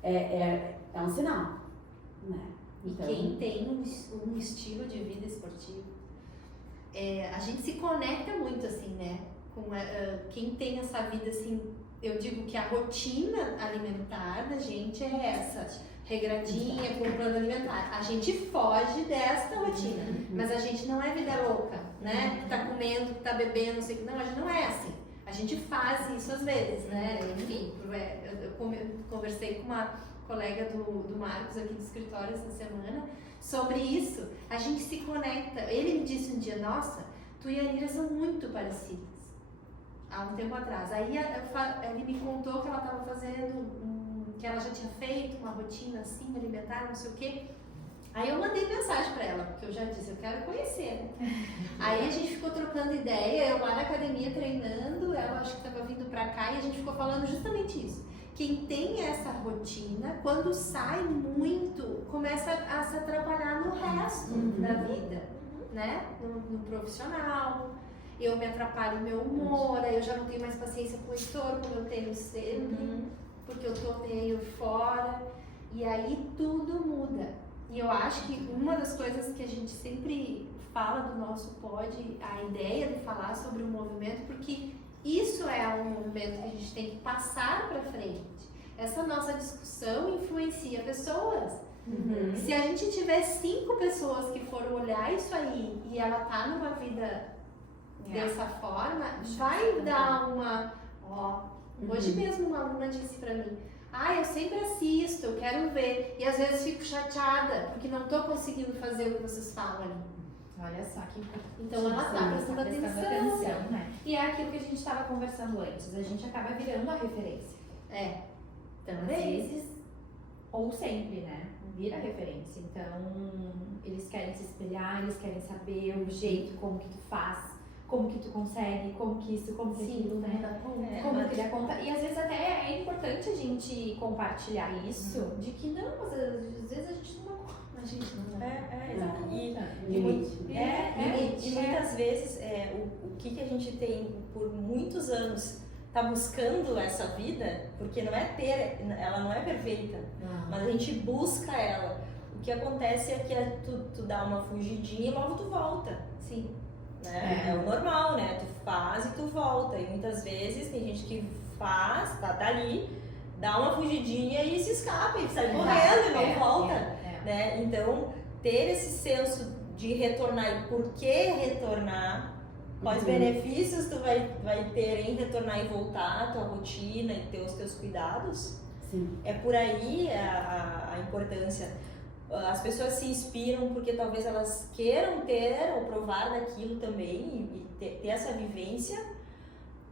é um sinal, né? Então, e quem tem um estilo de vida esportivo, a gente se conecta muito, assim, né? Com quem tem essa vida, assim, eu digo que a rotina alimentar da gente é essa, regradinha, com o plano alimentar. A gente foge desta rotina, mas a gente não é vida louca, né? Que tá comendo, que tá bebendo, não sei o que. Não, a gente não é assim. A gente faz isso às vezes, né? Enfim, eu conversei com uma colega do Marcos aqui do escritório essa semana sobre isso. A gente se conecta. Ele me disse um dia, nossa, tu e a Nira são muito parecidas. Há um tempo atrás. Aí ele me contou que ela estava fazendo, que ela já tinha feito uma rotina assim, alimentar, não sei o quê. Aí eu mandei mensagem pra ela, porque eu já disse, eu quero conhecer, né? Aí a gente ficou trocando ideia, eu lá na academia treinando, ela acho que estava vindo pra cá e a gente ficou falando justamente isso. Quem tem essa rotina, quando sai muito, começa a se atrapalhar no resto da vida, né? No profissional. eu me atrapalho o meu humor, aí eu já não tenho mais paciência com o Heitor, como eu tenho sempre, porque eu tô meio fora, e aí tudo muda. E eu acho que uma das coisas que a gente sempre fala do nosso pod, a ideia de falar sobre o movimento, porque isso é um movimento que a gente tem que passar para frente. Essa nossa discussão influencia pessoas. Se a gente tiver 5 pessoas que foram olhar isso aí e ela tá numa vida dessa forma, vai dar uma... Hoje mesmo uma aluna disse pra mim, eu sempre assisto, eu quero ver, e às vezes fico chateada porque não tô conseguindo fazer o que vocês falam ali. Olha só que então ela tá prestando atenção, né? E é aquilo que a gente estava conversando antes, a gente acaba virando a referência. Também. Às vezes, ou sempre, né? Vira referência. Então, eles querem se espelhar, eles querem saber o jeito, como que tu faz, como que tu consegue, como que isso, como que aquilo, né? Como que dá conta. E às vezes até é importante a gente compartilhar isso, de que não, às vezes a gente não dá conta. A gente não dá E muitas vezes o que a gente tem por muitos anos tá buscando essa vida, porque não é ter, ela não é perfeita, mas a gente busca ela. O que acontece é que tu dá uma fugidinha e logo tu volta. Sim. Né? É o normal, né? Tu faz e tu volta. E muitas vezes tem gente que faz, tá ali, dá uma fugidinha e se escapa, e sai correndo e não volta. Né? Então, ter esse senso de retornar e por que retornar, quais benefícios tu vai ter em retornar e voltar à tua rotina e ter os teus cuidados. Sim. É por aí a importância. As pessoas se inspiram porque talvez elas queiram ter ou provar daquilo também e ter essa vivência,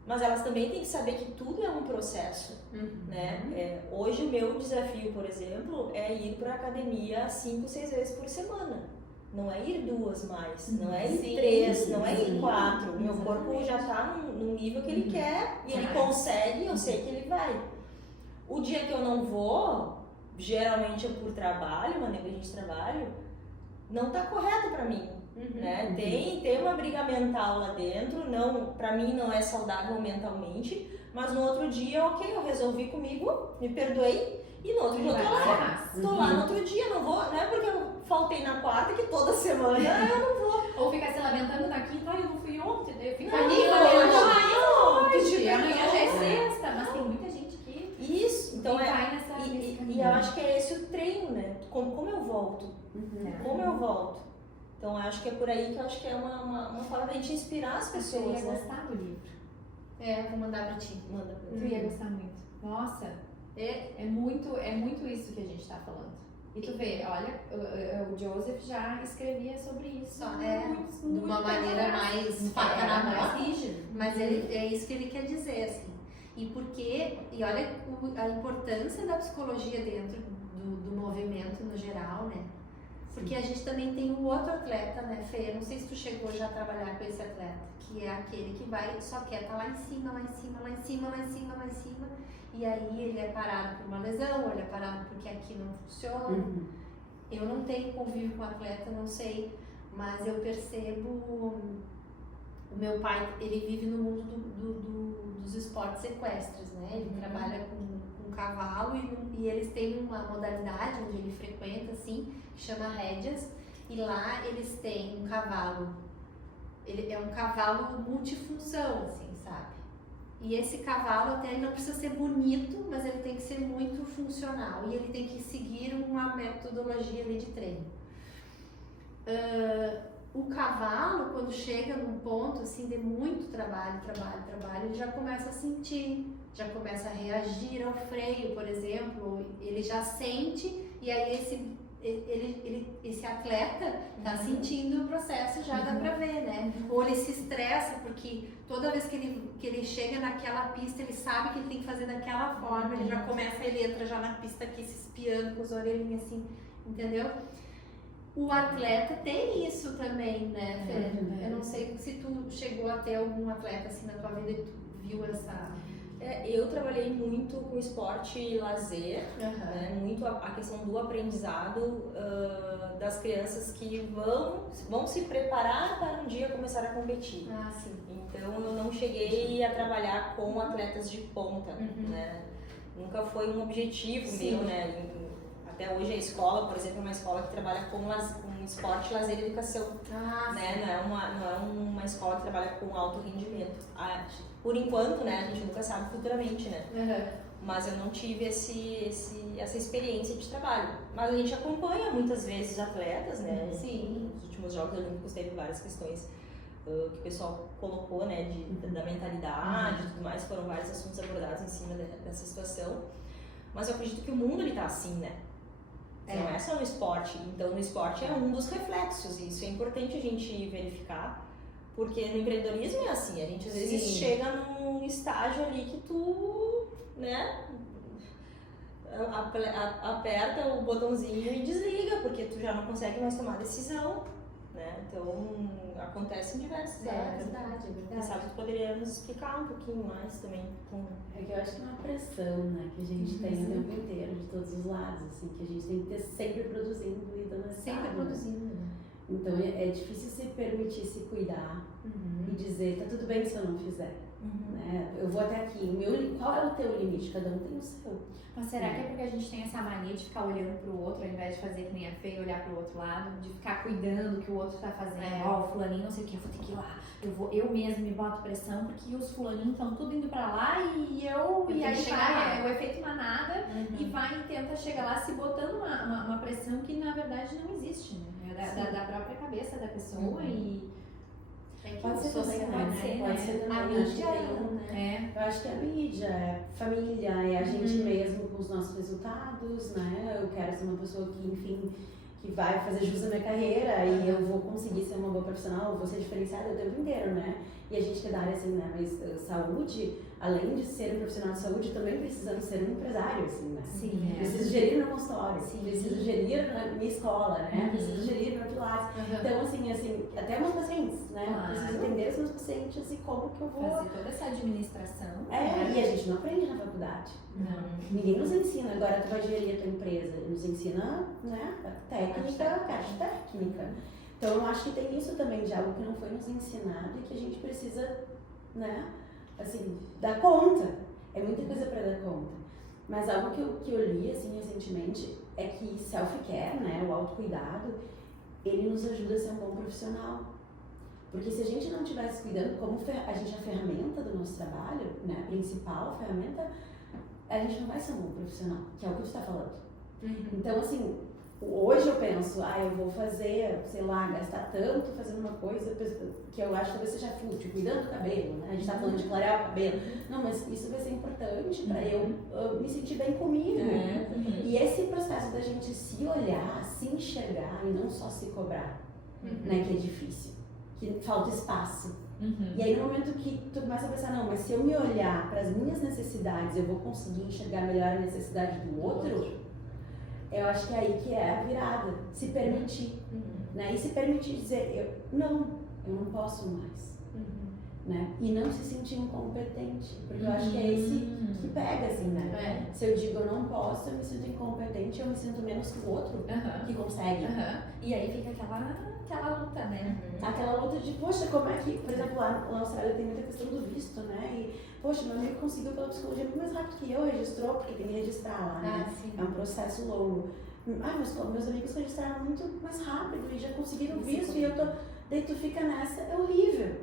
mas elas também têm que saber que tudo é um processo. Né? Hoje o meu desafio, por exemplo, é ir para a academia 5, 6 vezes por semana. Não é ir 2 mais, não é ir 3, não é ir 4. O meu corpo já está num nível que ele quer e ele consegue, eu sei que ele vai. O dia que eu não vou, geralmente é por trabalho, uma negligência de trabalho, não está correto para mim. Né? Tem uma briga mental lá dentro, para mim não é saudável mentalmente, mas no outro dia, ok, eu resolvi comigo, me perdoei, e no outro dia eu tô lá no outro dia, não vou, não é porque eu faltei na quarta que toda semana eu não vou. Ou ficar se lamentando na quinta, eu não fui ontem, daí eu fico hoje, amanhã já é sexta, mas tem muita gente que então vai nessa e eu acho que é esse o treino, né? Como eu volto, como eu volto. Então eu acho que é por aí que eu acho que é uma forma da gente inspirar as pessoas. Eu ia gostar do livro. Vou mandar pra ti. Manda pra Tu ia gostar muito. Nossa, é muito isso que a gente tá falando. E tu vê, olha, o Joseph já escrevia sobre isso. De uma maneira mais faca na mão, rígida. mas é isso que ele quer dizer, assim. E olha a importância da psicologia dentro do movimento no geral, né? Porque a gente também tem um outro atleta, né, Fê? Não sei se tu chegou já a trabalhar com esse atleta, que é aquele que só quer estar lá em cima, lá em cima, lá em cima, lá em cima, lá em cima. E aí ele é parado por uma lesão, ou ele é parado porque aqui não funciona. Eu não tenho convívio com atleta, não sei, mas eu percebo. O meu pai, ele vive no mundo dos esportes equestres, né? Ele trabalha com cavalo e eles têm uma modalidade onde ele frequenta, assim, que chama rédeas, e lá eles têm um cavalo, ele é um cavalo multifunção, assim, sabe? E esse cavalo até ele não precisa ser bonito, mas ele tem que ser muito funcional e ele tem que seguir uma metodologia ali de treino. O cavalo, quando chega num ponto assim de muito trabalho, ele já começa a sentir, já começa a reagir ao freio, por exemplo, ele já sente e aí esse atleta tá sentindo o processo, já dá pra ver, né? Ou ele se estressa porque toda vez que ele chega naquela pista, ele sabe que ele tem que fazer daquela forma, ele já começa, ele entra já na pista aqui se espiando com os orelhinhos assim, entendeu? O atleta tem isso também, né, Fê? Eu não sei se tu chegou a ter algum atleta assim na tua vida e tu viu essa... Eu trabalhei muito com esporte e lazer, né? Muito a questão do aprendizado das crianças que vão se preparar para um dia começar a competir. Ah, sim. Então eu não cheguei a trabalhar com atletas de ponta, né? Nunca foi um objetivo meu, né? Até hoje a escola, por exemplo, é uma escola que trabalha com esporte, lazer e educação, né? Não é uma escola que trabalha com alto rendimento. Por enquanto, né? A gente nunca sabe futuramente, né? Mas eu não tive essa experiência de trabalho. Mas a gente acompanha muitas vezes atletas, né? Sim. Nos últimos Jogos Olímpicos teve várias questões que o pessoal colocou, né? Da mentalidade e tudo mais. Foram vários assuntos abordados em cima dessa situação. Mas eu acredito que o mundo ele tá assim, né? Não é só no esporte. Então, no esporte é um dos reflexos. E isso é importante a gente verificar. Porque no empreendedorismo é assim. A gente às vezes chega num estágio ali que tu, né? Aperta o botãozinho e desliga. Porque tu já não consegue mais tomar decisão. Né? Então, acontece em diversas áreas. É verdade. Quem sabe tu poderia nos explicar um pouquinho mais também. É que eu acho que é uma pressão, né, que a gente tem o tempo inteiro, de todos os lados, assim, que a gente tem que ter sempre produzindo e dando resultado. Sempre produzindo, né? Então é difícil se permitir se cuidar e dizer, tá tudo bem se eu não fizer. Né? Eu vou até aqui, qual é o teu limite? Cada um tem o seu. Mas será que é porque a gente tem essa mania de ficar olhando pro outro, ao invés de fazer que nem a Fê, olhar pro outro lado, de ficar cuidando do que o outro tá fazendo? Ó, o fulaninho não sei o que, eu vou ter que ir lá. Eu mesmo me boto pressão porque os fulaninhos estão tudo indo pra lá e aí vai o efeito manada e vai e tenta chegar lá se botando uma pressão que na verdade não existe, né? É da própria cabeça da pessoa e... Pode ser também, pode ser também. A mídia, né? Eu acho que a mídia, é família, é a gente mesmo com os nossos resultados, né? Eu quero ser uma pessoa que, enfim, que vai fazer jus à minha carreira e eu vou conseguir ser uma boa profissional, eu vou ser diferenciada o tempo inteiro, né? E a gente que é da área assim, né? Mas saúde, além de ser um profissional de saúde, também precisamos ser um empresário, assim, né? Sim. Preciso gerir meu consultório, preciso gerir na minha escola, né? Preciso gerir meu pilates. Então, assim, até meus pacientes, né? Preciso entender os meus pacientes e como que eu vou... fazer toda essa administração. E a gente não aprende na faculdade. Ninguém nos ensina, agora tu vai gerir a tua empresa, nos ensina, né? A parte técnica. Então, eu acho que tem isso também de algo que não foi nos ensinado e que a gente precisa, né? Assim, dar conta. É muita coisa para dar conta. Mas algo que eu li, assim, recentemente, é que self-care, né, o autocuidado, ele nos ajuda a ser um bom profissional. Porque se a gente não estivesse cuidando, como a gente é a ferramenta do nosso trabalho, né, a principal ferramenta, a gente não vai ser um bom profissional, que é o que tu está falando. Então, assim, hoje eu penso, eu vou fazer, sei lá, gastar tanto fazendo uma coisa que eu acho que talvez seja fútil, cuidando do cabelo, né? A gente tá falando de clarear o cabelo. Não, mas isso vai ser importante para eu me sentir bem comigo. E esse processo da gente se olhar, se enxergar e não só se cobrar, né? Que é difícil, que falta espaço. E aí no momento que tu começa a pensar, não, mas se eu me olhar para as minhas necessidades, eu vou conseguir enxergar melhor a necessidade do outro. Eu acho que é aí que é a virada, se permitir, né? E se permitir dizer, eu não posso mais, né? E não se sentir incompetente, porque eu acho que é esse que pega, assim, né? Se eu digo eu não posso, eu me sinto incompetente, eu me sinto menos que o outro que consegue. E aí fica aquela luta, né? Aquela luta de, poxa, como é que, por exemplo, lá na Austrália tem muita questão do visto, né? E, poxa, meu amigo conseguiu pela psicologia muito mais rápido que eu, registrou, porque tem que registrar lá, né? É um processo longo. Mas meus amigos registraram muito mais rápido e já conseguiram visto e eu tô... Daí tu fica nessa, é horrível.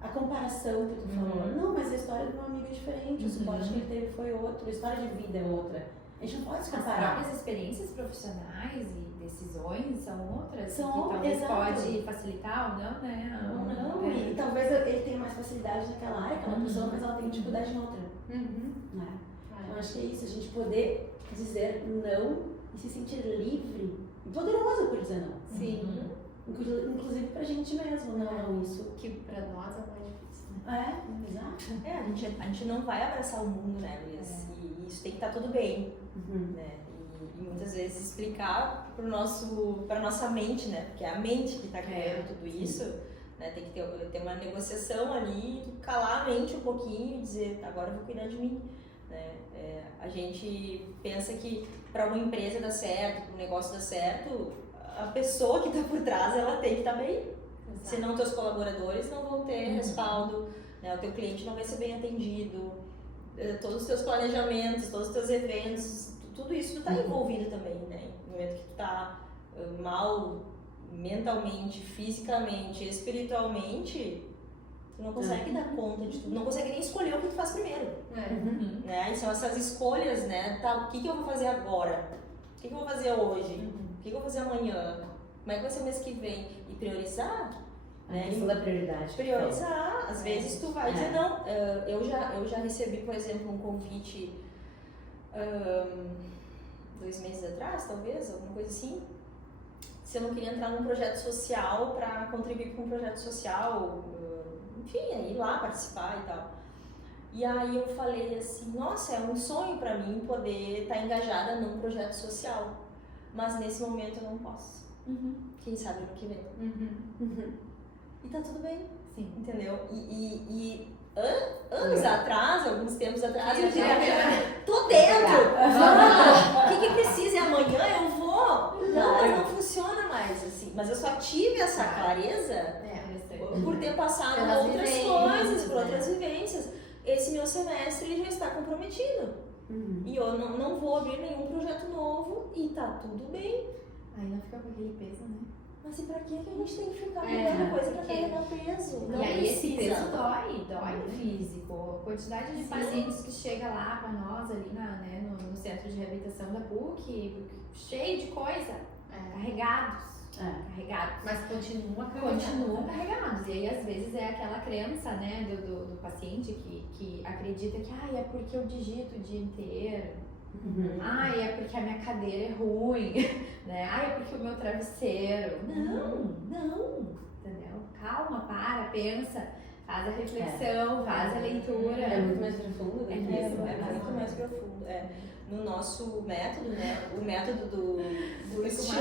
A comparação que tu falou. Não, mas a história do meu amigo é diferente, o suporte que ele teve foi outro, a história de vida é outra. A gente não pode se comparar. As próprias experiências profissionais e decisões são outras, que talvez pode facilitar ou não, né? Ou não, e talvez ele tenha mais facilidade naquela área, aquela pessoa, mas ela tem dificuldade em outra. Né? Então acho que é isso, a gente poder dizer não e se sentir livre e poderoso por dizer não. Sim. Inclusive pra gente mesmo, não isso. Que pra nós é mais difícil, né? Exato. A gente não vai abraçar o mundo, né, Luiz? E isso tem que estar tudo bem, né? E muitas vezes explicar pra nossa mente, né? Porque é a mente que tá criando tudo isso, né? Tem que ter uma negociação ali, calar a mente um pouquinho e dizer, agora eu vou cuidar de mim, né? A gente pensa que para uma empresa dar certo, para um negócio dar certo, a pessoa que está por trás, ela tem que estar bem. Senão teus colaboradores não vão ter respaldo, né? O teu cliente não vai ser bem atendido, todos os teus planejamentos, todos os teus eventos, tudo isso tu tá envolvido também, né? No momento que tu tá mal mentalmente, fisicamente, espiritualmente, tu não consegue dar conta de tudo, não consegue nem escolher o que tu faz primeiro, né? E são essas escolhas, né? Tá, o que eu vou fazer agora? O que eu vou fazer hoje? O que eu vou fazer amanhã? Como é que vai ser o mês que vem? E priorizar, né? A questão da prioridade. Priorizar. Às vezes tu vai dizer, não, eu já recebi, por exemplo, um convite 2 meses atrás, talvez, alguma coisa assim, se eu não queria entrar num projeto social para contribuir com um projeto social, enfim, ir lá participar e tal. E aí eu falei assim, nossa, é um sonho para mim poder estar engajada num projeto social, mas nesse momento eu não posso. Quem sabe no que vem. E tá tudo bem, Sim. entendeu? E anos atrás, alguns tempos atrás, eu diria, tô dentro! O que precisa? E amanhã eu vou? Não, mas não funciona mais assim. Mas eu só tive essa clareza por ter passado Pelas por outras vivências, coisas, por né? outras vivências. Esse meu semestre ele já está comprometido. E eu não vou abrir nenhum projeto novo e tá tudo bem. Aí não fica com aquele peso, né? Mas e pra que a gente tem que ficar pegando coisa pra carregar peso? Não e aí esse precisa. peso dói no físico. A quantidade de pacientes que chega lá pra nós ali no centro de reabilitação da PUC, cheio de coisa, carregados. Mas continuam Carregados. E aí, às vezes, é aquela crença, né, do paciente que acredita que é porque eu digito o dia inteiro. É porque a minha cadeira é ruim, né? É porque o meu travesseiro. Não, entendeu? Calma, pensa, faz a reflexão, faz a leitura. É muito mais profundo, né? É muito mais profundo. No nosso método, né? O método do estilo.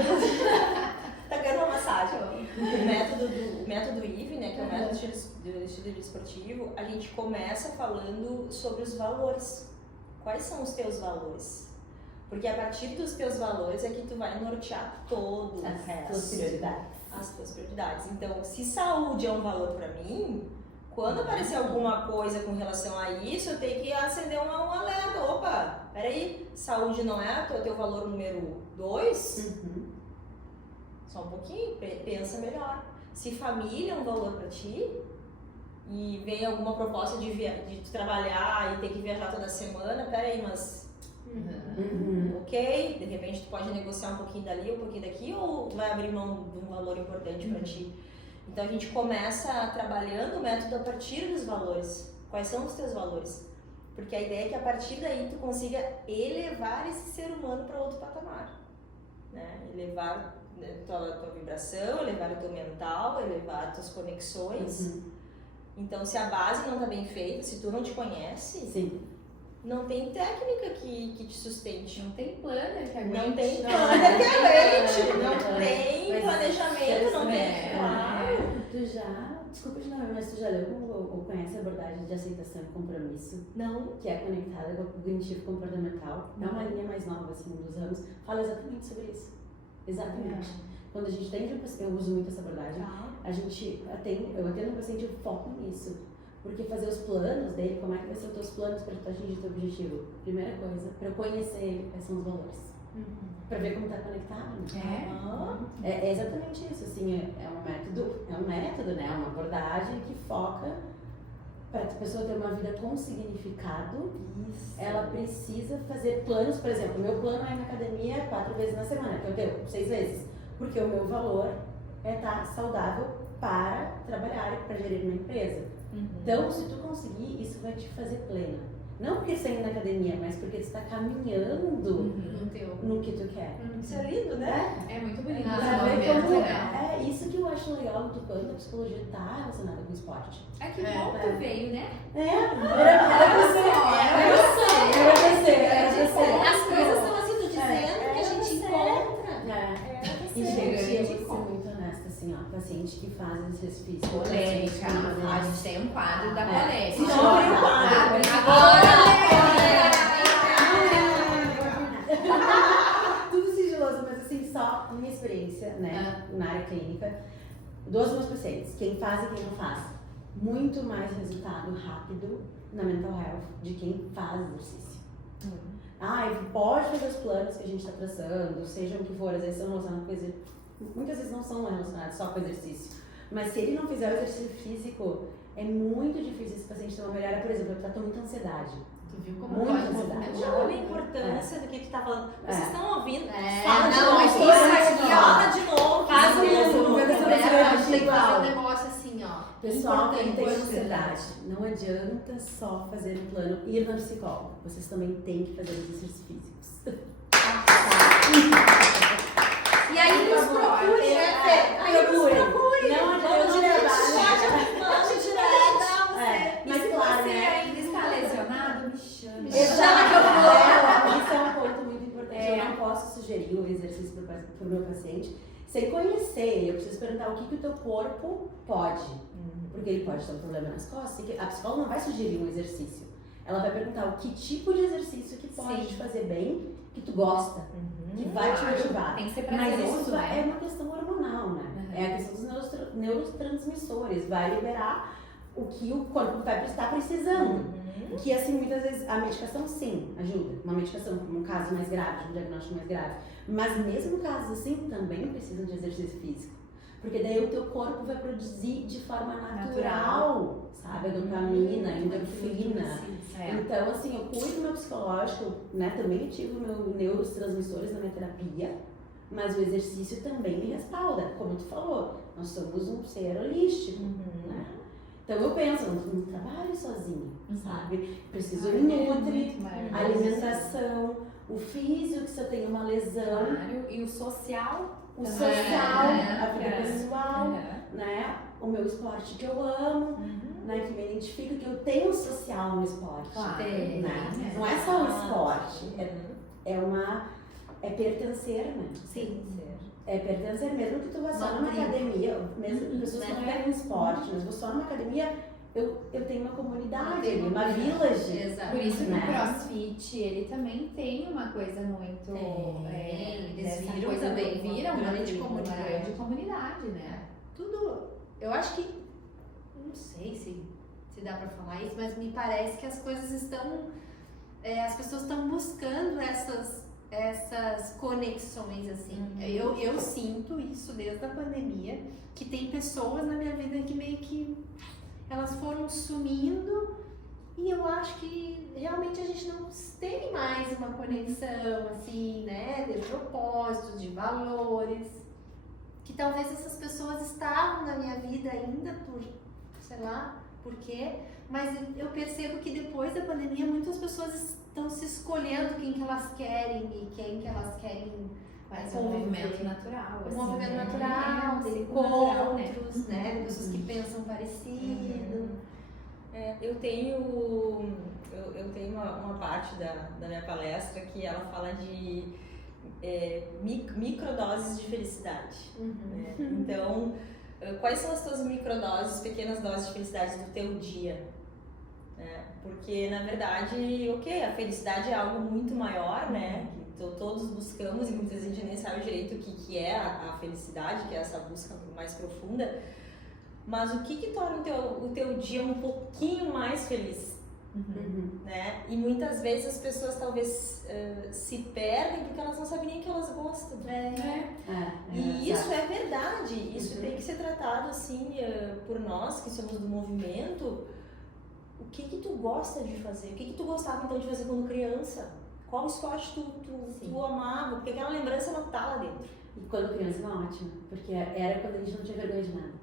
Tá ganhando uma massagem. O método IVE, né? Que é o método do estilo desportivo, a gente começa falando sobre os valores. Quais são os teus valores? Porque a partir dos teus valores é que tu vai nortear todo o resto. As tuas prioridades. Então, se saúde é um valor para mim, quando aparecer alguma coisa com relação a isso, eu tenho que acender um alerta. Opa, peraí, saúde não é o teu valor número 2? Só um pouquinho, pensa melhor. Se família é um valor para ti, e vem alguma proposta de trabalhar e ter que viajar toda semana, peraí, mas ok, de repente tu pode negociar um pouquinho dali, um pouquinho daqui, ou vai abrir mão de um valor importante para ti. Então a gente começa trabalhando o método a partir dos valores. Quais são os teus valores? Porque a ideia é que a partir daí tu consiga elevar esse ser humano para outro patamar, né? Elevar tua vibração, elevar o teu mental, elevar as tuas conexões. Então, se a base não está bem feita, se tu não te conhece, não tem técnica que te sustente. Não tem planner que aguente. Não tem planner que aguente. Não tem planejamento, não tem. Claro. Tu já, desculpa de novo, mas tu já leu ou conhece a abordagem de aceitação e compromisso? Não. Que é conectada com o cognitivo comportamental. É uma linha mais nova, assim, um dos ramos. Fala exatamente sobre isso. Exatamente. Quando a gente atende um paciente, eu uso muito essa abordagem, eu atendo um paciente, eu foco nisso. Porque fazer os planos dele, como é que vai ser os teus planos para tu atingir o teu objetivo? Primeira coisa, para eu conhecer ele, quais são os valores. Para ver como está conectado. É exatamente isso, assim, é um método, né? É uma abordagem que foca para a pessoa ter uma vida com significado. Ela precisa fazer planos, por exemplo, meu plano é ir na academia 4 vezes na semana, que eu tenho 6 vezes. Porque o meu valor é estar saudável para trabalhar e para gerir uma empresa. Então, se tu conseguir, isso vai te fazer plena. Não porque você ir na academia, mas porque tu está caminhando no que tu quer. Isso é lindo, né? É muito bonito. Pra ver como é isso que eu acho legal do quanto a psicologia está relacionada com o esporte. Que bom que tu veio, né? Era você. As coisas são assim, tu dizendo que a gente encontra. E, gente, eu vou ser muito honesta, assim, ó, paciente paciente que faz exercício físico. Polêmica. A gente tem um quadro da polêmica. Tudo sigiloso, mas assim, só minha experiência, né, na área clínica, dos meus pacientes, quem faz e quem não faz, muito mais resultado rápido na mental health de quem faz exercício. Pode fazer os planos que a gente está traçando, sejam o que for, às vezes são relacionados com exercício, muitas vezes não são relacionados só com exercício, mas se ele não fizer o exercício físico, é muito difícil esse paciente ter uma melhora. Por exemplo, eu trato muita ansiedade. Tu viu como Muita pode ansiedade. movimentar? Olha a importância do que tu tá falando. Vocês estão ouvindo? Fala de novo, isso aqui, fala de novo. Faz isso mesmo. tem que fazer um negócio assim, ó. Pessoal, quem tem Importante. ansiedade, não adianta só fazer um plano e ir na psicóloga. Vocês também têm que fazer exercícios físicos. E aí nos procure, né, Fê? Procurem. Não adianta levar. Mande direto. Mas Se claro, você né? ainda está lesionado, me chame. Exato, isso é um ponto muito importante. Eu não posso sugerir o exercício para o meu paciente sem conhecer ele. Eu preciso perguntar o que o teu corpo pode. Porque ele pode ter um problema nas costas. A psicóloga não vai sugerir um exercício. Ela vai perguntar o que tipo de exercício que pode te fazer bem, que tu gosta, que vai te motivar. Tem que ser Mas prazeroso, isso né? é uma questão hormonal, né? É a questão dos neurotransmissores. Vai liberar o que o corpo vai estar precisando. Que assim, muitas vezes, a medicação sim ajuda. Uma medicação, um caso mais grave, um diagnóstico mais grave. Mas mesmo casos assim, também precisam de exercício físico. Porque daí o teu corpo vai produzir de forma natural, sabe? A dopamina, a endorfina. Então, assim, eu cuido do meu psicológico, né? Também ativo meus neurotransmissores na minha terapia, mas o exercício também me respalda. Como tu falou, nós somos um ser holístico, né? Então eu penso, eu não trabalho sozinho, sabe? Preciso me nutrir, a alimentação, o físico, que se eu tenho uma lesão, Claro, e o social. o também, social, né? a vida pessoal, Uhum. né? O meu esporte que eu amo, né? Que me identifica, que eu tenho social no esporte. Claro. Né? Não é só o esporte, é pertencer, né? Sim. É pertencer, mesmo que tu vá só numa academia, mesmo que pessoas que não querem esporte, mas vou só numa academia, eu tenho uma comunidade, uma village. Exato. Por isso que Né? o CrossFit, ele também tem uma coisa muito... Eles dessa viram coisa também viram uma grande uma comunidade. grande comunidade, né? Tudo, eu acho que, não sei se dá pra falar isso, mas me parece que as coisas estão, as pessoas estão buscando essas conexões, assim. Eu sinto isso desde a pandemia, que tem pessoas na minha vida que meio que elas foram sumindo e eu acho que realmente a gente não tem mais uma conexão, assim, né, de propósitos, de valores, que talvez essas pessoas estavam na minha vida ainda por, sei lá, por quê, mas eu percebo que depois da pandemia muitas pessoas estão se escolhendo quem que elas querem e quem que elas querem Mas é um movimento natural. um assim, movimento né? natural, de Natural, né? encontros, né? Pessoas que pensam parecido. Eu tenho uma parte da minha palestra que ela fala de microdoses de felicidade. Né? Então, quais são as tuas microdoses, pequenas doses de felicidade do teu dia? Porque, na verdade, a felicidade é algo muito maior, né? Que todos buscamos e muitas vezes a gente nem sabe direito o que é a felicidade, que é essa busca mais profunda. Mas o que torna o teu dia um pouquinho mais feliz? Né? E muitas vezes as pessoas talvez se perdem porque elas não sabem nem que elas gostam. E isso é verdade, isso tem que ser tratado assim por nós que somos do movimento. O que tu gosta de fazer? O que tu gostava então de fazer quando criança? Qual esporte tu amava? Porque aquela lembrança não tá lá dentro. E quando criança era ótimo, porque era quando a gente não tinha vergonha de nada.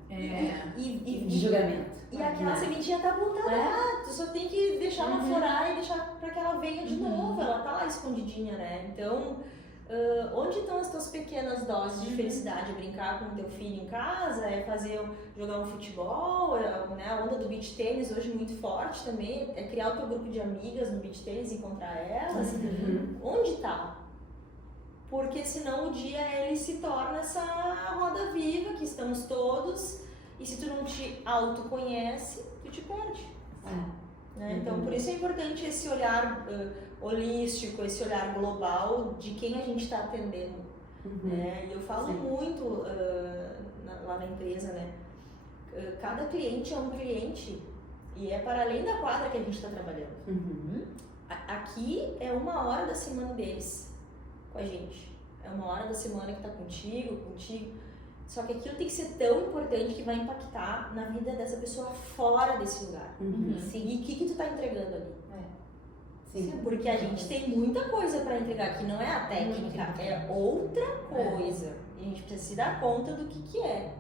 De julgamento. E aquela sementinha tá plantada lá, tu só tem que deixar ela florar e deixar pra que ela venha de novo, ela tá lá escondidinha, né? Então, onde estão as tuas pequenas doses de felicidade? É brincar com o teu filho em casa, jogar um futebol, né? A onda do beach tênis hoje muito forte também, é criar o teu grupo de amigas no beach tênis, encontrar elas. Onde tá? Porque porque senão o dia ele se torna essa roda viva que estamos todos, e se tu não te autoconhece, tu te perde. Né? Então, por isso é importante esse olhar holístico, esse olhar global de quem a gente está atendendo. Né? E eu falo muito lá na empresa, né? Cada cliente é um cliente e é para além da quadra que a gente está trabalhando. Aqui é 1 hora da semana deles com a gente. É 1 hora da semana que está contigo. Só que aquilo tem que ser tão importante que vai impactar na vida dessa pessoa fora desse lugar. Sim. E o que tu tá entregando ali? Sim. Porque a gente tem muita coisa para entregar, que não é a técnica, é outra coisa. E a gente precisa se dar conta do que é.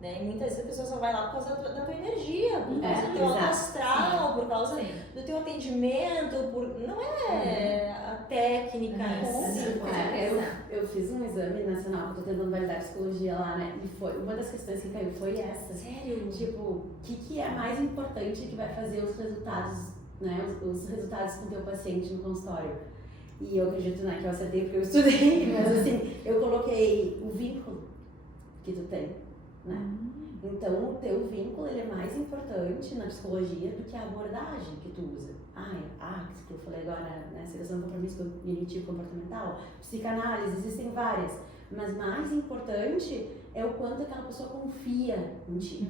Né? E muitas vezes a pessoa só vai lá por causa da tua energia, por causa do teu alto astral, por causa do teu atendimento, não é a técnica em si. Eu fiz um exame nacional, que eu tô tentando validar psicologia lá, né? E foi uma das questões que caiu foi essa. Sério? Tipo, o que é mais importante que vai fazer os resultados, né? Os resultados com o teu paciente no consultório. E eu acredito, né, que eu acertei porque eu estudei, mas assim, eu coloquei o vínculo que tu tem. Né? Então, o teu vínculo ele é mais importante na psicologia do que a abordagem que tu usa. Que eu falei agora, né? Seleção, compromisso cognitivo comportamental, psicanálise, existem várias. Mas mais importante é o quanto aquela pessoa confia em ti.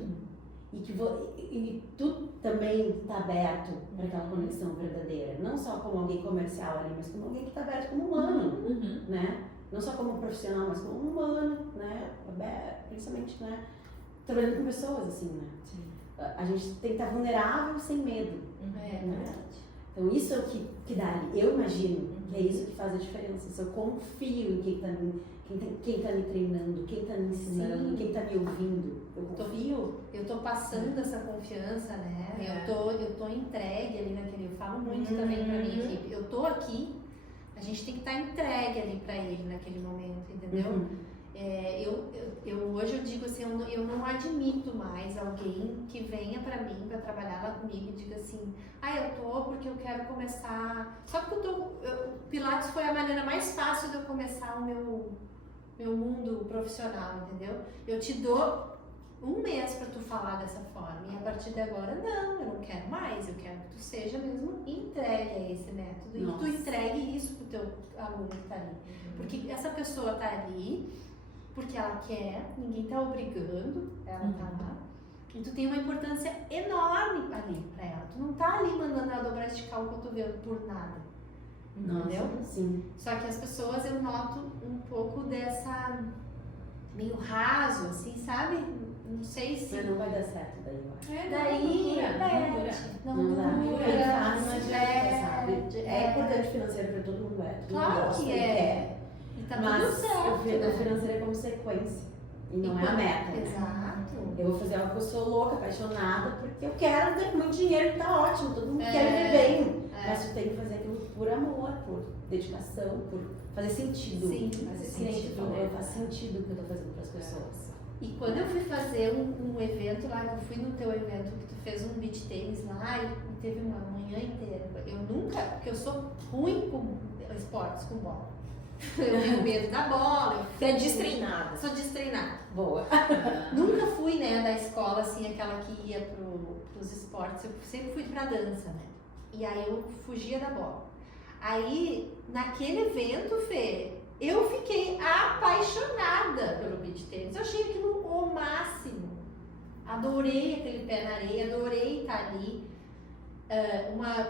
E tu também está aberto para aquela conexão verdadeira. Não só como alguém comercial ali, mas como alguém que está aberto como humano, né? Não só como profissional, mas como humano, né? Principalmente, né? Trabalhando com pessoas, assim, né? Sim. A gente tem que estar vulnerável sem medo. Né? Então, isso é o que dá ali. Eu imagino que é isso que faz a diferença. Se eu confio em quem está me treinando, quem está me ensinando, quem está me ouvindo, eu confio. Eu tô passando essa confiança, né? Eu tô entregue ali naquele... Eu falo muito também pra minha equipe. Eu tô aqui, a gente tem que estar entregue ali pra ele naquele momento, entendeu? Hoje eu digo assim, eu não admito mais alguém que venha pra mim, pra trabalhar lá comigo e diga assim, eu tô porque eu quero começar... Só porque Pilates foi a maneira mais fácil de eu começar o meu mundo profissional, entendeu? Eu te dou 1 mês pra tu falar dessa forma e a partir de agora, não, eu não quero mais, eu quero que tu seja mesmo entregue a esse método e que tu entregue isso pro teu aluno que tá ali. Porque essa pessoa tá ali porque ela quer, ninguém tá obrigando, ela tá lá. E tu tem uma importância enorme ali pra ela. Tu não tá ali mandando ela dobrar, esticar o cotovelo por nada. Entendeu? Sim. Só que as pessoas, eu noto um pouco dessa... meio raso, assim, sabe? Não sei se... Mas não vai dar certo daí, eu acho. Não dura. dura. Não adianta, sabe? É importante financeiro pra todo mundo, Claro que é. E tá tudo certo. O financeiro é consequência. E não é a meta. Exato. Eu vou fazer algo que eu sou louca, apaixonada, porque eu quero ter muito dinheiro, que tá ótimo, todo mundo quer viver bem. Mas tu tem que fazer aquilo por amor, por dedicação, por fazer sentido. Sim, fazer sentido. Faz sentido o que eu tô fazendo pras pessoas. E quando eu fui fazer um evento lá, eu fui no teu evento que tu fez um beach tênis lá e teve uma manhã inteira. Eu nunca, porque eu sou ruim com esportes, com bola. Eu tenho medo da bola. Você é destreinada. Sou destreinada. Boa. Nunca fui, né, da escola, assim, aquela que ia pros esportes. Eu sempre fui pra dança, né? E aí eu fugia da bola. Aí, naquele evento, Fê, eu fiquei apaixonada pelo beach tênis. Eu achei aquilo o máximo. Adorei aquele pé na areia, adorei estar ali.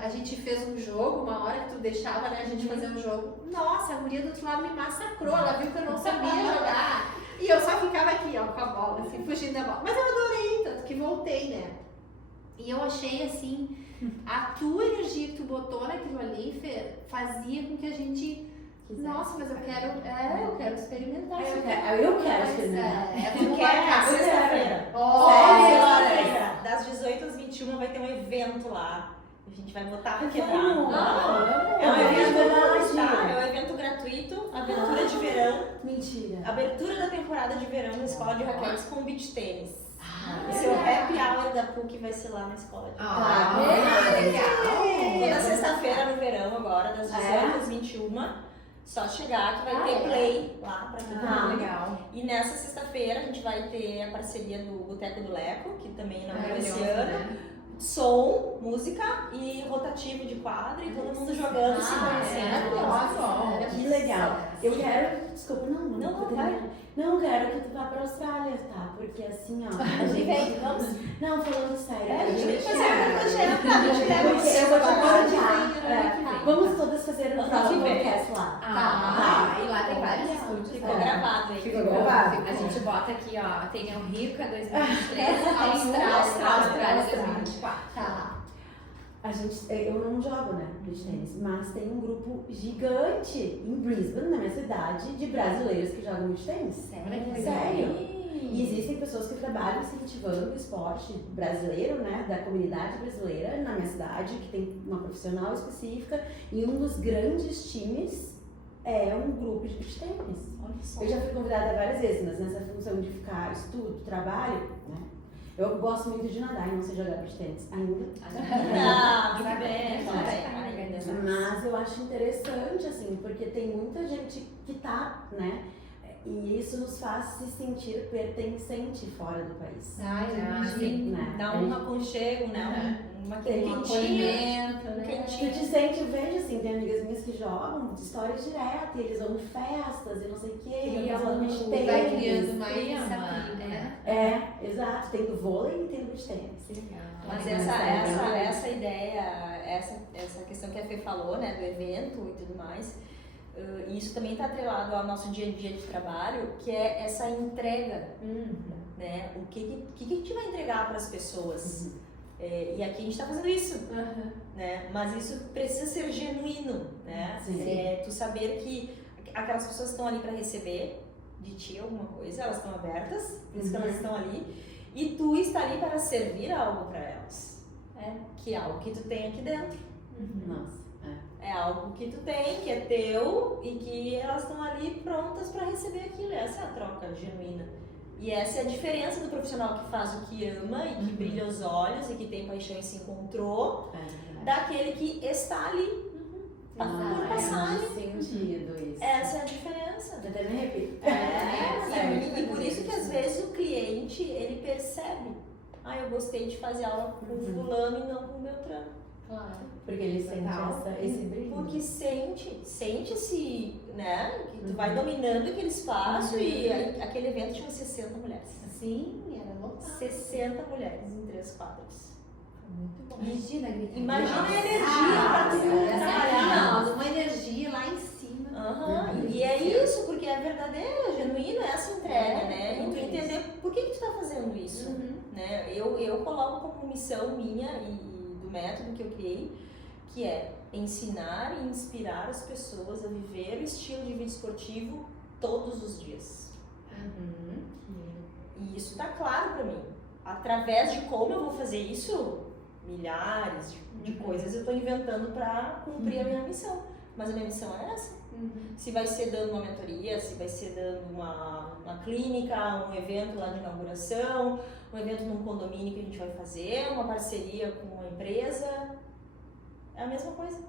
A gente fez um jogo, uma hora que tu deixava, né, a gente fazer um jogo. Nossa, a guria do outro lado me massacrou, ela viu que eu não sabia jogar. E eu só ficava aqui, ó, com a bola, assim, fugindo da bola. Mas eu adorei, tanto que voltei, né. E eu achei, assim, a tua energia que tu botou naquilo ali, Fê, fazia com que a gente... Nossa, mas eu quero experimentar. Eu quero experimentar. Tu quer sexta-feira. Sexta-feira. Das 18 às 21 vai ter um evento lá. A gente vai botar pra quebrar. É um evento É um evento gratuito, abertura de verão. Mentira. Abertura da temporada de verão na escola de raquetes com beach tênis. O seu happy hour da PUC vai ser lá na escola de legal. Toda sexta-feira no verão agora, das 18 às 21. Só chegar que vai ter play lá pra todo mundo. Legal. E nessa sexta-feira a gente vai ter a parceria do Boteco do Leco, que também inaugurou esse ano. Né? Som, música e rotativo de quadro e todo mundo jogando, se conhecendo. Maravilhoso. Que legal. Eu quero. Desculpa, Não, vai. Não, quero que tu vá pra Austrália, tá? Porque assim, ó. A gente vem, vamos. Não, falando sério. A gente tem que fazer um projeto, a gente leva Porque eu vou te encorajar. vem. Vamos todas fazer um Ano próximo que vem. podcast lá. Ah, e lá tem vários estúdios. Ficou né? gravado aí. Ficou gravado. A gente bota aqui, ó, tem o Rica 2023, Austrália, Austrália Austrália. 2024. Tá. Eu não jogo, né, beach tênis, mas tem um grupo gigante em Brisbane, na minha cidade, de brasileiros que jogam beach tênis. Sério? E existem pessoas que trabalham incentivando o esporte brasileiro, né, da comunidade brasileira na minha cidade, que tem uma profissional específica, e um dos grandes times é um grupo de beach tênis. Olha só. Eu já fui convidada várias vezes, mas nessa função de ficar estudo, trabalho, né, eu gosto muito de nadar e não sei jogar beach tênis ainda. Ah, muito bem, Mas eu acho interessante, assim, porque tem muita gente que tá, né? E isso nos faz se sentir pertencente fora do país. Sim. Né? Dá um aconchego, né? Uma quentinha. Acolhimento, né? Tu te sente, eu vejo assim, tem amigas minhas que jogam histórias direto, e eles vão em festas e não sei o que, e vão beach tênis. Vai criando mais Clima, essa tribo, né? É, exato, tem do vôlei e tem do beach tênis. Mas essa ideia, essa questão que a Fê falou, né, do evento e tudo mais, isso também está atrelado ao nosso dia a dia de trabalho, que é essa entrega, né? O que a gente vai entregar para as pessoas? E aqui a gente está fazendo isso, né? Mas isso precisa ser genuíno, né? Tu saber que aquelas pessoas estão ali para receber de ti alguma coisa, elas estão abertas, por isso que elas estão ali, e tu está ali para servir algo para elas, que é algo que tu tem aqui dentro. Nossa. É algo que tu tem, que é teu e que elas estão ali prontas para receber aquilo. Essa é a troca genuína. E essa é a diferença do profissional que faz o que ama e que brilha os olhos e que tem paixão e se encontrou, daquele que está ali. Por passar ali. Sentido isso. Essa é a diferença. Eu até me arrepio. E por isso que às vezes o cliente, ele percebe, eu gostei de fazer aula com o fulano e não com o Beltrano. Claro. Porque ele sente esse brilho. Porque sente-se, né, que tu vai dominando aquele espaço e aquele evento tinha 60 mulheres. Sim, era lotado. 60 mulheres em 3 quadros. Muito bom. Imagina Nossa. a energia pra tu trabalhar. Uma energia lá em cima. E é isso, porque é verdadeiro, é genuíno essa entrega, né? E tu entender por que tu tá fazendo isso, né? Eu coloco como missão minha e do método que eu criei, que é ensinar e inspirar as pessoas a viver o estilo de vida esportivo todos os dias. E isso tá claro pra mim. Através de como eu vou fazer isso, milhares de coisas eu tô inventando pra cumprir a minha missão. Mas a minha missão é essa. Se vai ser dando uma mentoria, se vai ser dando uma clínica, um evento lá de inauguração, um evento num condomínio que a gente vai fazer, uma parceria com uma empresa, é a mesma coisa.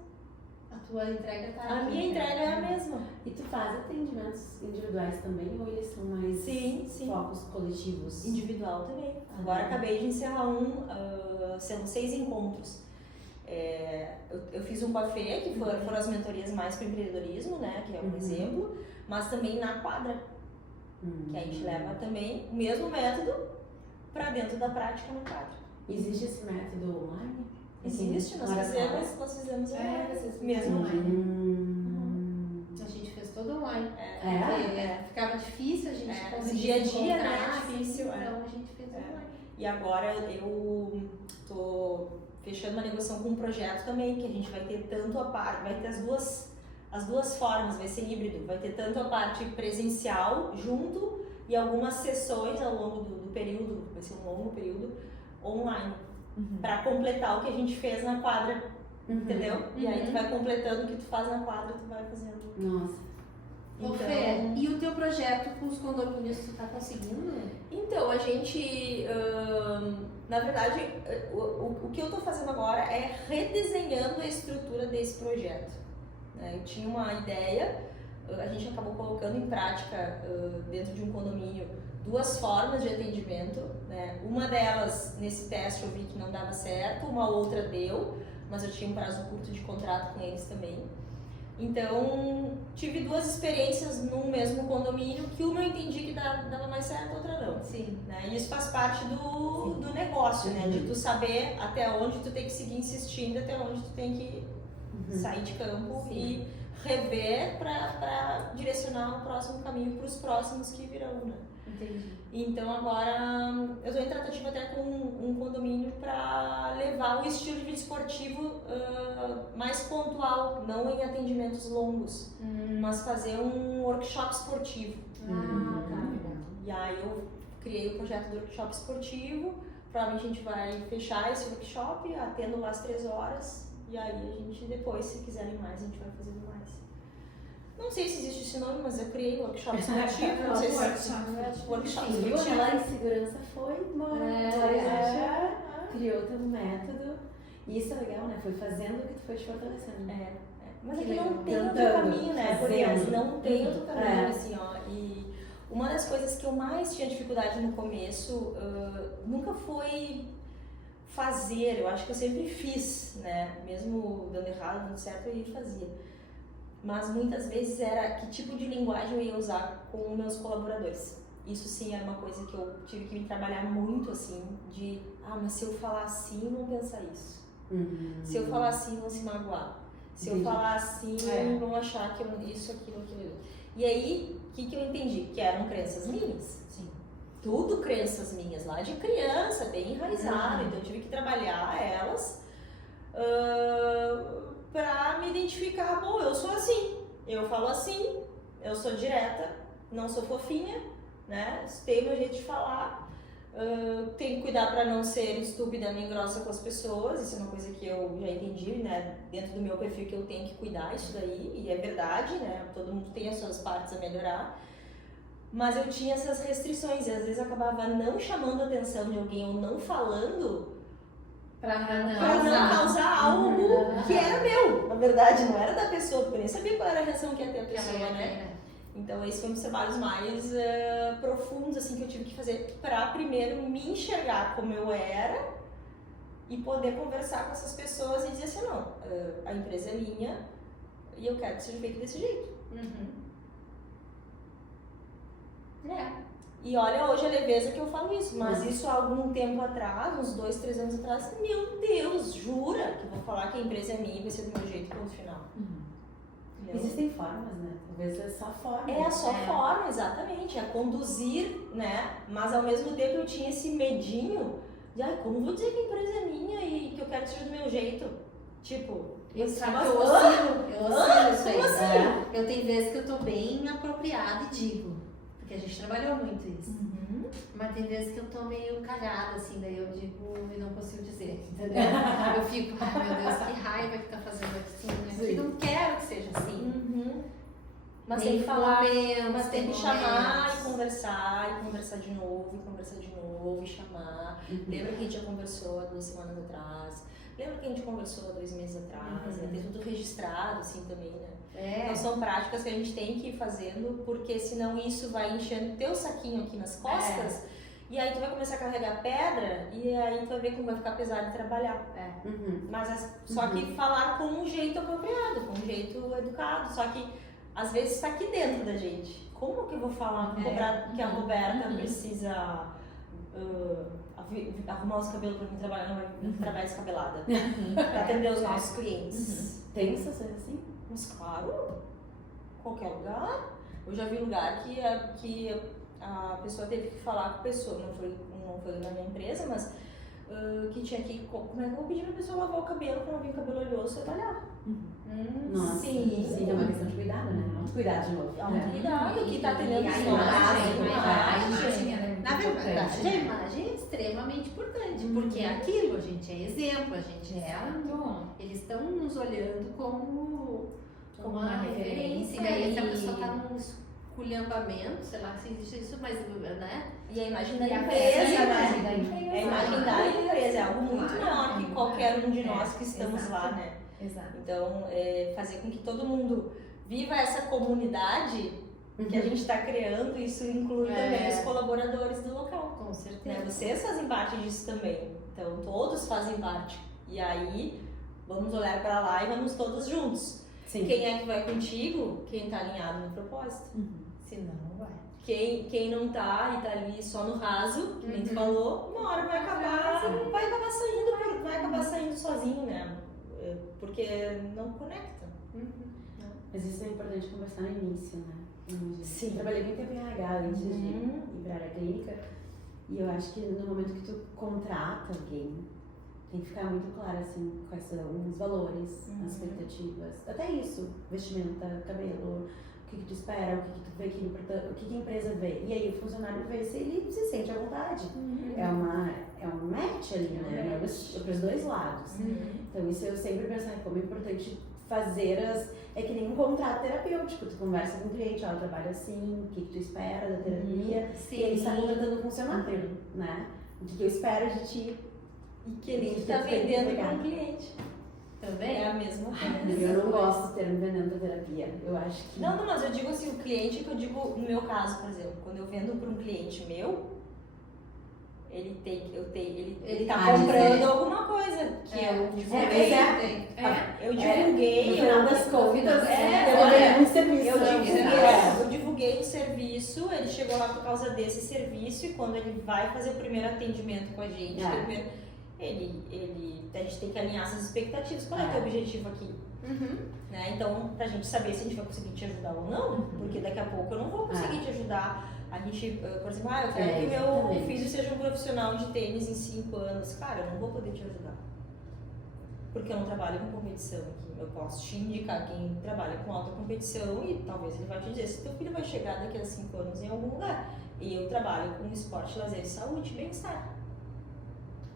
A tua entrega tá A minha entrega é a mesma. E tu faz atendimentos individuais também ou eles são mais focos coletivos? Individual também. Agora acabei de encerrar são 6 encontros. Eu fiz um com a Fê, que foram as mentorias mais para empreendedorismo, né, que é um exemplo, mas também na quadra, que a gente leva também o mesmo método para dentro da prática no quadro. Existe esse método online? Existe, nós fizemos mesmo online. A gente fez todo online. É? Ficava difícil, a gente No dia a dia, né, encontrar, é difícil. Então a gente fez online. E agora eu tô fechando uma negociação com um projeto também, que a gente vai ter tanto a parte, vai ter as duas formas, vai ser híbrido, vai ter tanto a parte presencial junto e algumas sessões ao longo do período, vai ser um longo período, online, para completar o que a gente fez na quadra, entendeu? E aí tu vai completando o que tu faz na quadra, tu vai fazendo. Nossa. Ô, Fê, e o teu projeto com os condomínios, tu tá conseguindo? Então, a gente, na verdade, o que eu estou fazendo agora é redesenhando a estrutura desse projeto. Eu tinha uma ideia a gente acabou colocando em prática dentro de um condomínio 2 formas de atendimento, né? Uma delas, nesse teste eu vi que não dava certo, uma outra deu, mas eu tinha um prazo curto de contrato com eles também. Então, tive 2 experiências no mesmo condomínio, que uma eu entendi que dava mais certo, a outra não. Sim. Né? E isso faz parte do negócio, né? De tu saber até onde tu tem que seguir insistindo, até onde tu tem que sair de campo e rever para direcionar o próximo caminho para os próximos que virão, né? Entendi. Então agora eu estou em tratativa até com um condomínio para levar o estilo de vida esportivo mais pontual, não em atendimentos longos, mas fazer um workshop esportivo. E aí eu criei o projeto do workshop esportivo, provavelmente a gente vai fechar esse workshop, atendo lá as 3 horas, e aí a gente depois, se quiserem mais, a gente vai fazendo mais. Não sei se existe esse nome, mas eu criei o workshop esportivo. Não sei se workshop E esportivo. lá em segurança foi embora. Criou teu método. E isso é legal, né? Foi fazendo o que tu foi te fortalecendo. Mas Que aqui não legal. tem outro Tentando, caminho, né? fazendo. Porque não tem outro caminho, assim, ó. E uma das coisas que eu mais tinha dificuldade no começo nunca foi fazer. Eu acho que eu sempre fiz, né? Mesmo dando errado, dando certo, eu ia e fazia. Mas muitas vezes era que tipo de linguagem eu ia usar com meus colaboradores. Isso sim era uma coisa que eu tive que me trabalhar muito, assim, de mas se eu falar assim, vão pensar isso. Se eu falar assim, vão se magoar. Se eu falar assim, vão achar que isso, aquilo. E aí, o que eu entendi? Que eram crenças minhas. Sim. Tudo crenças minhas, lá de criança, bem enraizado. Então eu tive que trabalhar elas pra me identificar. Bom, eu sou assim, eu falo assim, eu sou direta, não sou fofinha, né? Tenho meu jeito de falar. Tenho que cuidar para não ser estúpida nem grossa com as pessoas. Isso é uma coisa que eu já entendi, né? Dentro do meu perfil que eu tenho que cuidar isso daí, e é verdade, né? Todo mundo tem as suas partes a melhorar. Mas eu tinha essas restrições e às vezes eu acabava não chamando a atenção de alguém ou não falando Pra não causar algo que era meu. Na verdade, não era da pessoa, porque eu nem sabia qual era a reação que ia ter a pessoa, né? Então, esse foi um dos trabalhos mais profundos assim, que eu tive que fazer para primeiro me enxergar como eu era e poder conversar com essas pessoas e dizer assim, não, a empresa é minha e eu quero que seja feito desse jeito. E olha hoje a leveza que eu falo isso, mas isso há algum tempo atrás, uns 2, 3 anos atrás, meu Deus, jura que eu vou falar que a empresa é minha e vai ser do meu jeito, ponto final. Existem formas, né? Talvez é só forma. É só forma, exatamente, é conduzir, né? Mas ao mesmo tempo eu tinha esse medinho de, como vou dizer que a empresa é minha e que eu quero que seja do meu jeito? Tipo, eu oscilo isso aí. Como assim? Eu tenho vezes que eu tô bem apropriada e digo, porque a gente trabalhou muito isso. Mas tem vezes que eu tô meio calhada, assim, daí eu digo e não consigo dizer, entendeu? Eu fico, meu Deus, que raiva que tá fazendo aqui, eu não quero que seja assim. Mas tem que falar, mas tem que chamar e conversar de novo, e chamar. Lembra que a gente já conversou há 2 semanas atrás? Lembra que a gente conversou há 2 meses atrás? Tem tudo registrado, assim, também, né? Então são práticas que a gente tem que ir fazendo, porque senão isso vai enchendo teu saquinho aqui nas costas, e aí tu vai começar a carregar pedra, e aí tu vai ver como vai ficar pesado de trabalhar. Mas só que falar com um jeito apropriado, com um jeito educado, só que às vezes está aqui dentro da gente. Como que eu vou falar que a Roberta precisa arrumar os cabelos para mim trabalhar, não trabalhar descabelada, para atender os nossos clientes? Tem situações assim? Mas claro, qualquer lugar. Eu já vi lugar que a pessoa teve que falar com a pessoa, não foi na minha empresa, mas que tinha que, como é que eu vou pedir pra pessoa lavar o cabelo quando vem cabelo oleoso trabalhar? Nossa, sim, é uma questão de cuidado, né? Não cuidar de novo. Cuidado, que tá atendendo os Na verdade, a imagem é extremamente importante, porque é aquilo, a gente é exemplo, a gente eles estão nos olhando como uma referência, e aí se a pessoa tá num esculhambamento, sei lá se existe isso, mas, né? E a imagem da empresa, né? A imagem da empresa é algo muito maior que qualquer um de nós que estamos lá, né? Exato. Então, fazer com que todo mundo viva essa comunidade que a gente está criando, isso inclui também os colaboradores do local. Com certeza. Né? Vocês fazem parte disso também, então todos fazem parte. E aí, vamos olhar para lá e vamos todos juntos. Sim. Quem é que vai contigo? Quem está alinhado no propósito. Senão não vai. Quem não tá e tá ali só no raso, que nem tu falou, uma hora vai acabar saindo sozinho, né? Porque não conecta. Mas isso é importante conversar no início, né? Sim. Eu trabalhei muito tempo em RH antes de ir para a área clínica. E eu acho que no momento que tu contrata alguém, tem que ficar muito claro, assim, quais são os valores, as expectativas. Até isso, vestimenta, cabelo, o que tu espera, o que tu vê que o que a empresa vê. E aí o funcionário vê se ele se sente à vontade. É um match ali, né? Para os dois lados. Então isso eu sempre penso, como é importante fazer é que nem um contrato terapêutico. Tu conversa com o cliente, eu trabalho assim, o que tu espera da terapia. Sim. E ele está contratando um funcionário, né? O que eu espero de ti. E que ele está vendendo para um cliente. Também? É a mesma coisa. Eu não gosto de termo vendendo a terapia. Eu acho que. Não, mas eu digo assim, o cliente que eu digo, no meu caso, por exemplo, quando eu vendo para um cliente meu, ele tá comprando alguma coisa que eu divulguei. Eu divulguei. No final das contas, eu divulguei o serviço, ele chegou lá por causa desse serviço e quando ele vai fazer o primeiro atendimento com a gente, a gente tem que alinhar essas expectativas. Qual é o teu objetivo aqui? Né? Então, pra gente saber se a gente vai conseguir te ajudar ou não, porque daqui a pouco eu não vou conseguir te ajudar. A gente, por exemplo, eu quero que meu filho seja um profissional de tênis em 5 anos. Cara, eu não vou poder te ajudar. Porque eu não trabalho com competição aqui. Eu posso te indicar quem trabalha com alta competição e talvez ele vai te dizer se teu filho vai chegar daqui a 5 anos em algum lugar. E eu trabalho com esporte, lazer e saúde, bem-estar.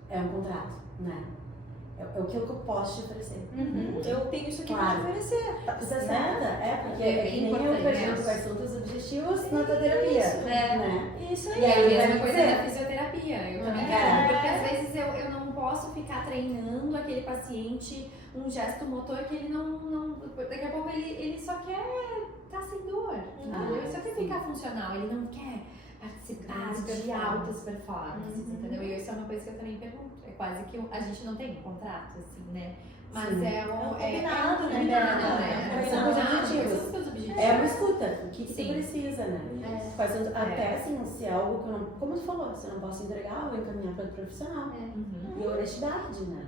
É um contrato, né? É o que eu posso te oferecer. Eu tenho isso aqui para te oferecer. Tá certa? Porque é bem nem eu importante. pergunto quais são os teus objetivos na tua terapia. Né? Isso aí. E aí, É a mesma vai coisa dizer. da fisioterapia. Eu também porque às vezes eu não posso ficar treinando aquele paciente um gesto motor que ele não daqui a pouco ele só quer estar sem dor. Ele só quer ficar funcional, ele não quer participar de altas performances, entendeu? E isso é uma coisa que eu também pergunto. É quase que a gente não tem um contrato, assim, né? Mas é um combinado, né? São os objetivos. São os objetivos. É uma escuta, o que tu Sim. precisa, né? Quais são, até assim, se é algo que eu não, como tu falou, se eu não posso entregar, eu vou encaminhar para o profissional. E honestidade, né?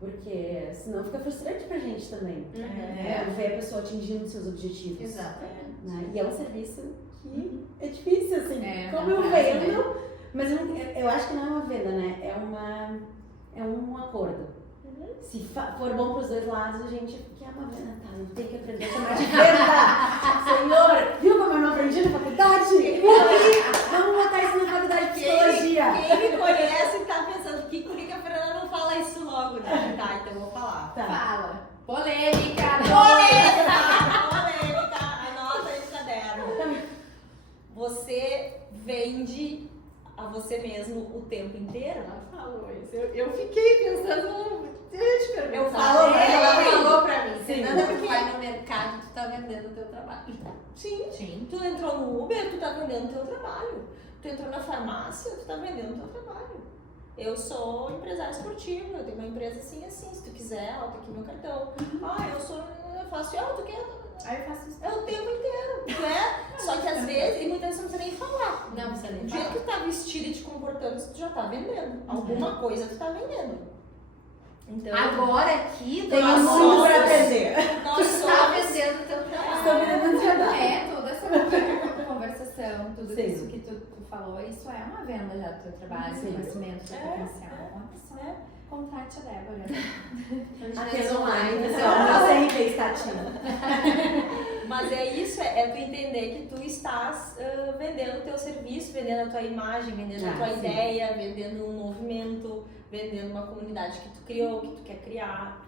Porque senão fica frustrante pra gente também. Ver a pessoa atingindo seus objetivos. Exatamente. Né? E é um serviço que é difícil, assim, como não eu faz, vendo, mas eu acho que não é uma venda, né? É um acordo. Se for bom pros dois lados, a gente quer uma venda, tá? Eu tenho que aprender a chamar de venda. Senhor, viu como eu não aprendi na faculdade? Vamos botar isso na faculdade de psicologia. Quem me conhece tá pensando, por que a Fernanda não fala isso logo, né? Tá, então eu vou falar. Tá. Fala. Polêmica! Polêmica! Anota aí no caderno. Você vende a você mesmo o tempo inteiro? Ela falou isso. Eu fiquei pensando, deixa eu te perguntar. Eu falei, Ela falou pra mim, Sim. Fernanda, porque vai no mercado, tu tá vendendo o teu trabalho. Sim. Tu entrou no Uber, tu tá vendendo o teu trabalho. Tu entrou na farmácia, tu tá vendendo o teu trabalho. Eu sou empresária esportiva, eu tenho uma empresa assim, se tu quiser, ó, tá aqui meu cartão. Eu faço, tu quer? Aí eu faço isso. É o tempo inteiro, né? Só que às vezes, e muitas vezes não precisa nem falar. Não precisa nem Do jeito que tu tá vestido e te comportando, tu já tá vendendo. Alguma coisa tu tá vendendo. Então, Agora aqui, Tem nós muito somos- pra aprender. nós Tu tá somos... vendendo o teu trabalho. Estou vendendo trabalho. Toda essa conversação, tudo Sim. isso que tu falou, isso é uma venda já do teu trabalho, Sim. do conhecimento, do potencial. Uma pessoa, contrate a Débora. Aqui online, pessoal, meu CRP está ativo. Mas é isso, é tu entender que tu estás vendendo o teu serviço, vendendo a tua imagem, vendendo a tua sim. ideia, vendendo um movimento, vendendo uma comunidade que tu criou, que tu quer criar.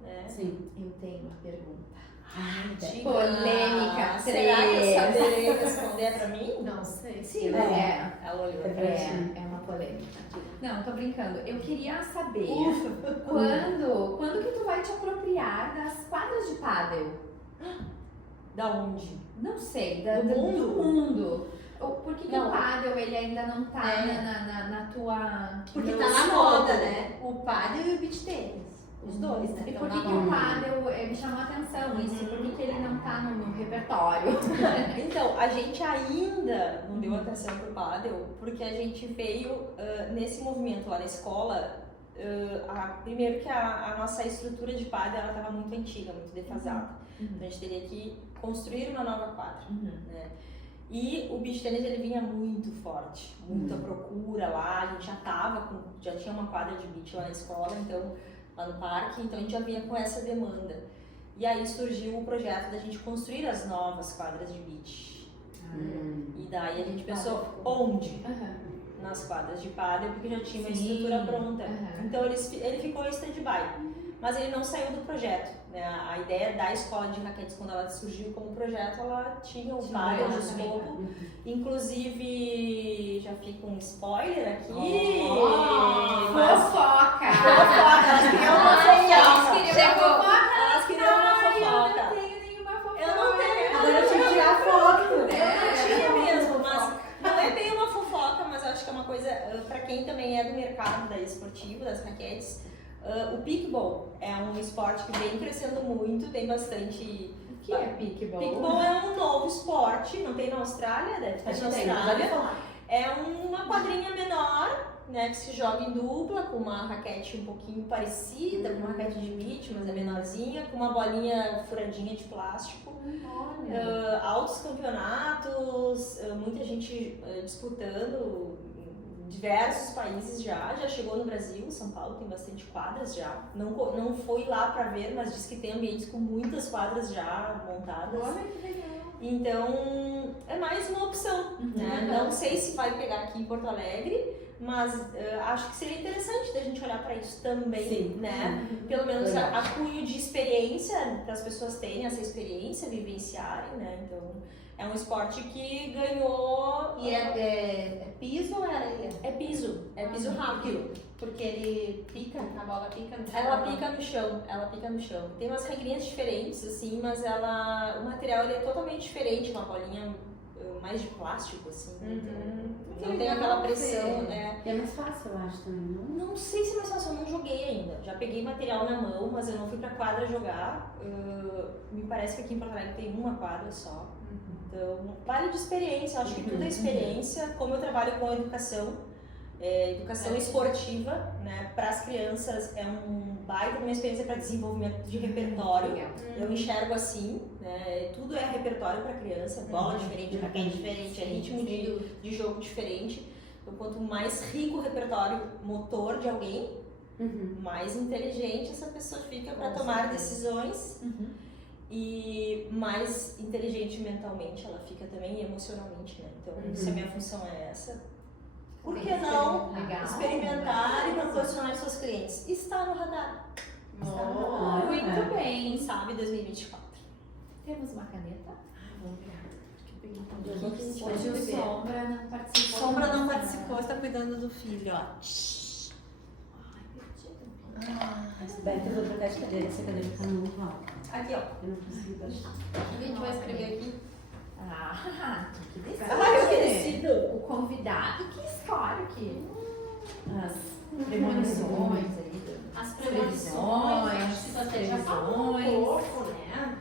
Né? Sim. Eu tenho uma pergunta. Ai, Diga, Polêmica será que eu 3. saberei responder pra mim? Não sei. Sim, ela olhou. É uma polêmica. Não, tô brincando. Eu queria saber quando que tu vai te apropriar das quadras de pádel? Da onde? Não sei, Do mundo? do mundo. Por que Não. o pádel ele ainda não tá na tua... Porque Não tá na sei. moda, né? O pádel e o beach tênis. Os dois, né? E Tão por que na o moda. pádel me chamou a atenção isso? Por que ele não tá no repertório? Então, a gente ainda não deu atenção pro pádel, porque a gente veio nesse movimento lá na escola. Primeiro que a nossa estrutura de pádel ela estava muito antiga, muito defasada. Então a gente teria que construir uma nova quadra, né? E o beach tennis ele vinha muito forte, muita procura lá, a gente já tinha uma quadra de beach lá na escola, então lá no parque, então a gente já vinha com essa demanda. E aí surgiu o projeto da gente construir as novas quadras de beach. E daí a gente pensou, onde? Nas quadras de pádel, porque já tinha uma estrutura pronta. Então ele ficou em stand-by, mas ele não saiu do projeto, né? A ideia da escola de raquetes, quando ela surgiu como projeto, ela tinha o pádel no escopo. Inclusive, já fica um spoiler aqui. Fofoca! Elas queriam uma fofoca. Elas queriam uma Eu fofoca. não tenho nenhuma fofoca. Eu não tenho. Agora eu tinha que tirar foto. Eu não tinha mesmo, mas não é bem uma fofoca, mas eu acho que é uma coisa, pra quem também é do mercado da esportivo, das raquetes, o pickleball é um esporte que vem crescendo muito, tem bastante... O que é pickleball? Pickleball é um novo esporte, não tem na Austrália, deve ter na Austrália. É uma quadrinha menor, né, que se joga em dupla, com uma raquete um pouquinho parecida, com uma raquete de beach, mas é menorzinha, com uma bolinha furadinha de plástico. Altos campeonatos, muita gente disputando, diversos países já chegou no Brasil. São Paulo tem bastante quadras já. Não fui lá pra ver, mas diz que tem ambientes com muitas quadras já montadas. Olha que legal. Então, é mais uma opção, né? Não sei se vai pegar aqui em Porto Alegre, mas acho que seria interessante da gente olhar para isso também, né? Pelo menos a cunho de experiência, para as pessoas terem essa experiência, vivenciarem, né? Então, é um esporte que ganhou... E é piso ou é areia? É piso rápido. Porque ele pica, a bola pica no chão. Ela pica no chão. Tem umas regrinhas diferentes, assim, mas o material ele é totalmente diferente, uma bolinha mais de plástico, assim. Então, não tem aquela pressão, né? E é mais fácil, eu acho, também, não? Não sei se é mais fácil, eu não joguei ainda. Já peguei material na mão, mas eu não fui pra quadra jogar. Me parece que aqui em Porto Alegre tem uma quadra só. Então, vale de experiência, eu acho que tudo é experiência. Como eu trabalho com educação esportiva, né, para as crianças é um baita uma experiência para desenvolvimento de repertório. Eu enxergo assim, né, tudo é repertório para criança, bola diferente, raquete diferente, é ritmo de jogo diferente. Então, quanto mais rico o repertório motor de alguém, mais inteligente essa pessoa fica para tomar decisões. E mais inteligente mentalmente ela fica também, e emocionalmente, né? Então, se a minha função é essa, por que não experimentar e proporcionar aos seus clientes? Está no radar. Muito bem. Quem sabe 2024. Temos uma caneta? Vamos ver. Hoje o Sombra não participou. Sombra não participou, está cuidando do filho, ó. Beto, eu vou trocar de cadeira, essa cadeira tá muito alta. Aqui, ó. Eu não consigo baixar. O que a gente vai escrever aqui? Que decide. Eu que decido. O convidado que escolhe aqui. As Premonições aí. As previsões, acho que você já falou um pouco, né?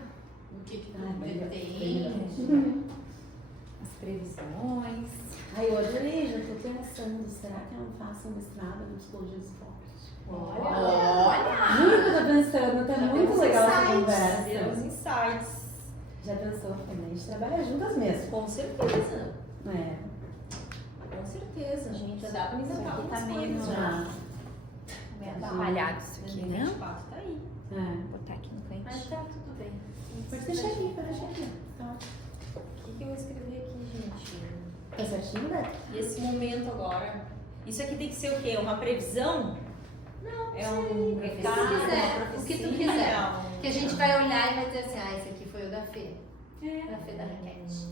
O que tu pretende. As previsões. Ai, hoje ali, já tô pensando, será que eu não faço uma mestrado em psicologia do esporte? Olha! Juro que eu tô pensando, tá muito legal essa Temos conversa. insights. Já pensou também? A gente trabalha juntas mesmo. Com certeza. É. Com certeza, gente. Já dá pra Isso inventar aqui algumas tá meio coisas no- já. Meio atrapalhado isso aqui, né? 2024 tá aí. É. Vou botar aqui no Mas cantinho. tá tudo bem. Pode deixar aqui, pode deixar aqui. Tá. O que eu vou escrever aqui, gente? Tá certinho, Beto? E esse momento agora? Isso aqui tem que ser o quê? Uma previsão? Não, é um recado, O que tu quiser, uma o que tu profecia, quiser. Que a gente vai olhar e vai dizer assim, esse aqui foi o da Fê. É. Da Fê da raquete.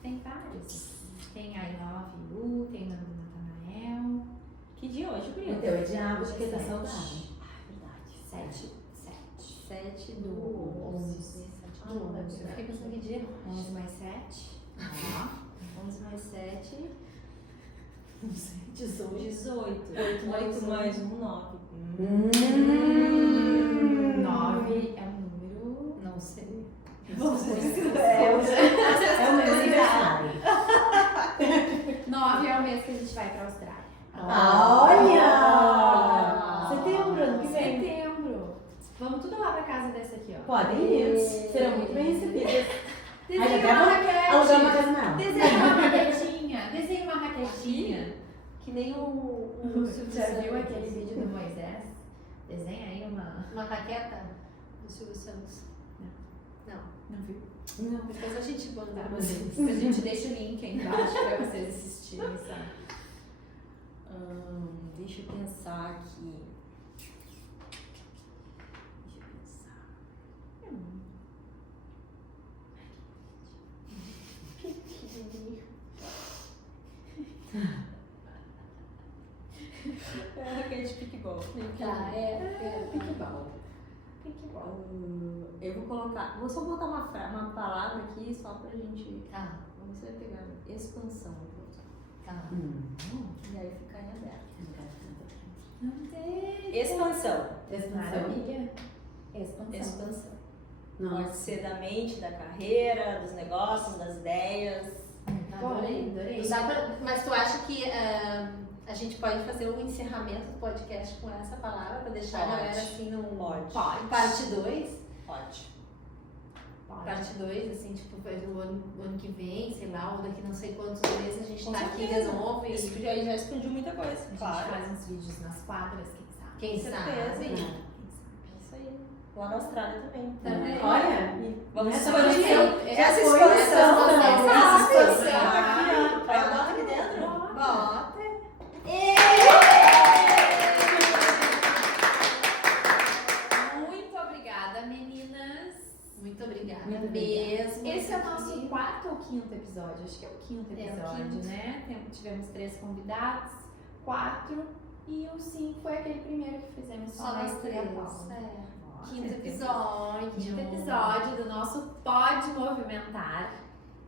Tem vários. Tem a Inoviu, tem o nome do Natanael. Que dia hoje, O Bruna? teu é diabo de que tá Sete. saudável. Ah, verdade. 7. 7 do 11. 7 Eu fiquei pensando que dia. 11 mais 7. 11 mais 7. Não sei. 18. 8 mais 1, 9. 9 é um número. Não sei. É o meu aniversário. 9 é o mês que a gente vai pra Austrália. Olha! Setembro, ano que vem. Setembro. Vamos tudo lá pra casa dessa aqui, ó. Podem ir, serão muito bem recebidas. Desenha uma raquete. Alugar uma casa nela. Desenha uma raquetinha. Desenha uma raquetinha. Que nem o Silvio Já viu Santos. aquele vídeo do Moisés? Desenha aí Uma raqueta do Silvio Santos. Não viu? Não. Depois a gente manda pra A vocês. gente deixa o link aí embaixo pra vocês assistirem, sabe? Deixa eu pensar aqui. É raquete piquebol. Piqueball. Eu vou colocar. Vou só botar uma palavra aqui só pra gente. Tá. Vamos ver se vai pegar. Expansão. Tá. E aí ficar em aberto. Não tem. Expansão. Maravilha. Expansão. Expansão. Nossa. Pode ser da mente, da carreira, dos negócios, das ideias. Adorei. Mas tu acha que a gente pode fazer um encerramento do podcast com essa palavra pra deixar a Pode. galera assim num. Pode. Parte 2? Pode. Parte 2, assim, tipo, o ano que vem, sei lá, ou daqui não sei quantos meses a gente Com tá aqui certeza. de novo e. Isso já explodiu muita coisa. A gente Claro. faz uns vídeos nas quadras, quem sabe? Quem Com sabe? certeza. Quem sabe? É isso aí. Lá na Austrália também. Também. Olha, Vamos essa expandir. foi- Essa foi expansão. essa Essa expansão. expansão aqui, ó. Vai botar aqui dentro. Bota. Muito obrigada, meninas. Muito obrigada. Muito mesmo. Esse é o nosso 4º ou 5º episódio? Acho que é o 5º É, o episódio, quinto. né? Tivemos 3 convidados, 4 e o 5 foi aquele primeiro que fizemos Só na nós Estreia três. Paula. Quinto episódio. Quinto episódio do nosso Pode Movimentar.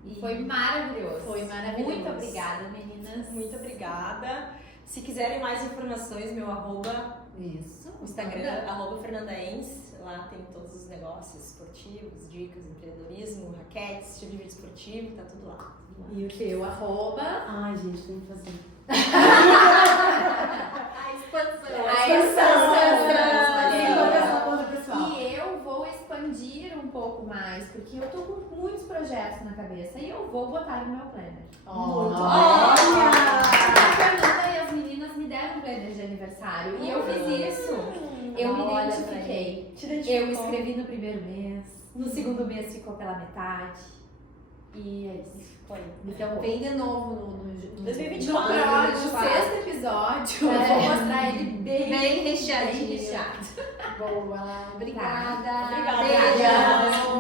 E foi maravilhoso. Foi maravilhoso. Muito obrigada, meninas. Muito obrigada. Se quiserem mais informações, meu arroba, Isso. o Instagram, arroba Fernandaens. Lá tem todos os negócios esportivos, dicas, empreendedorismo, raquetes, estilo de vida esportivo, tá tudo lá. E o teu arroba? Ai, gente, tem que fazer. A expansão. A pessoal. E eu vou expandir um pouco mais, porque eu tô com muitos projetos na cabeça e eu vou botar no meu planner. Olha! A Fernanda e as meninas me deram um planner de aniversário e eu fiz isso. Eu me Olha pra identifiquei. Te identificou. Eu escrevi no primeiro mês, no segundo mês ficou pela metade. E é isso. Foi. Então, Vem de novo no 2024. no 6º episódio, eu vou mostrar ele bem recheadinho. bem recheado. Boa. Obrigada. Obrigada. Beijo.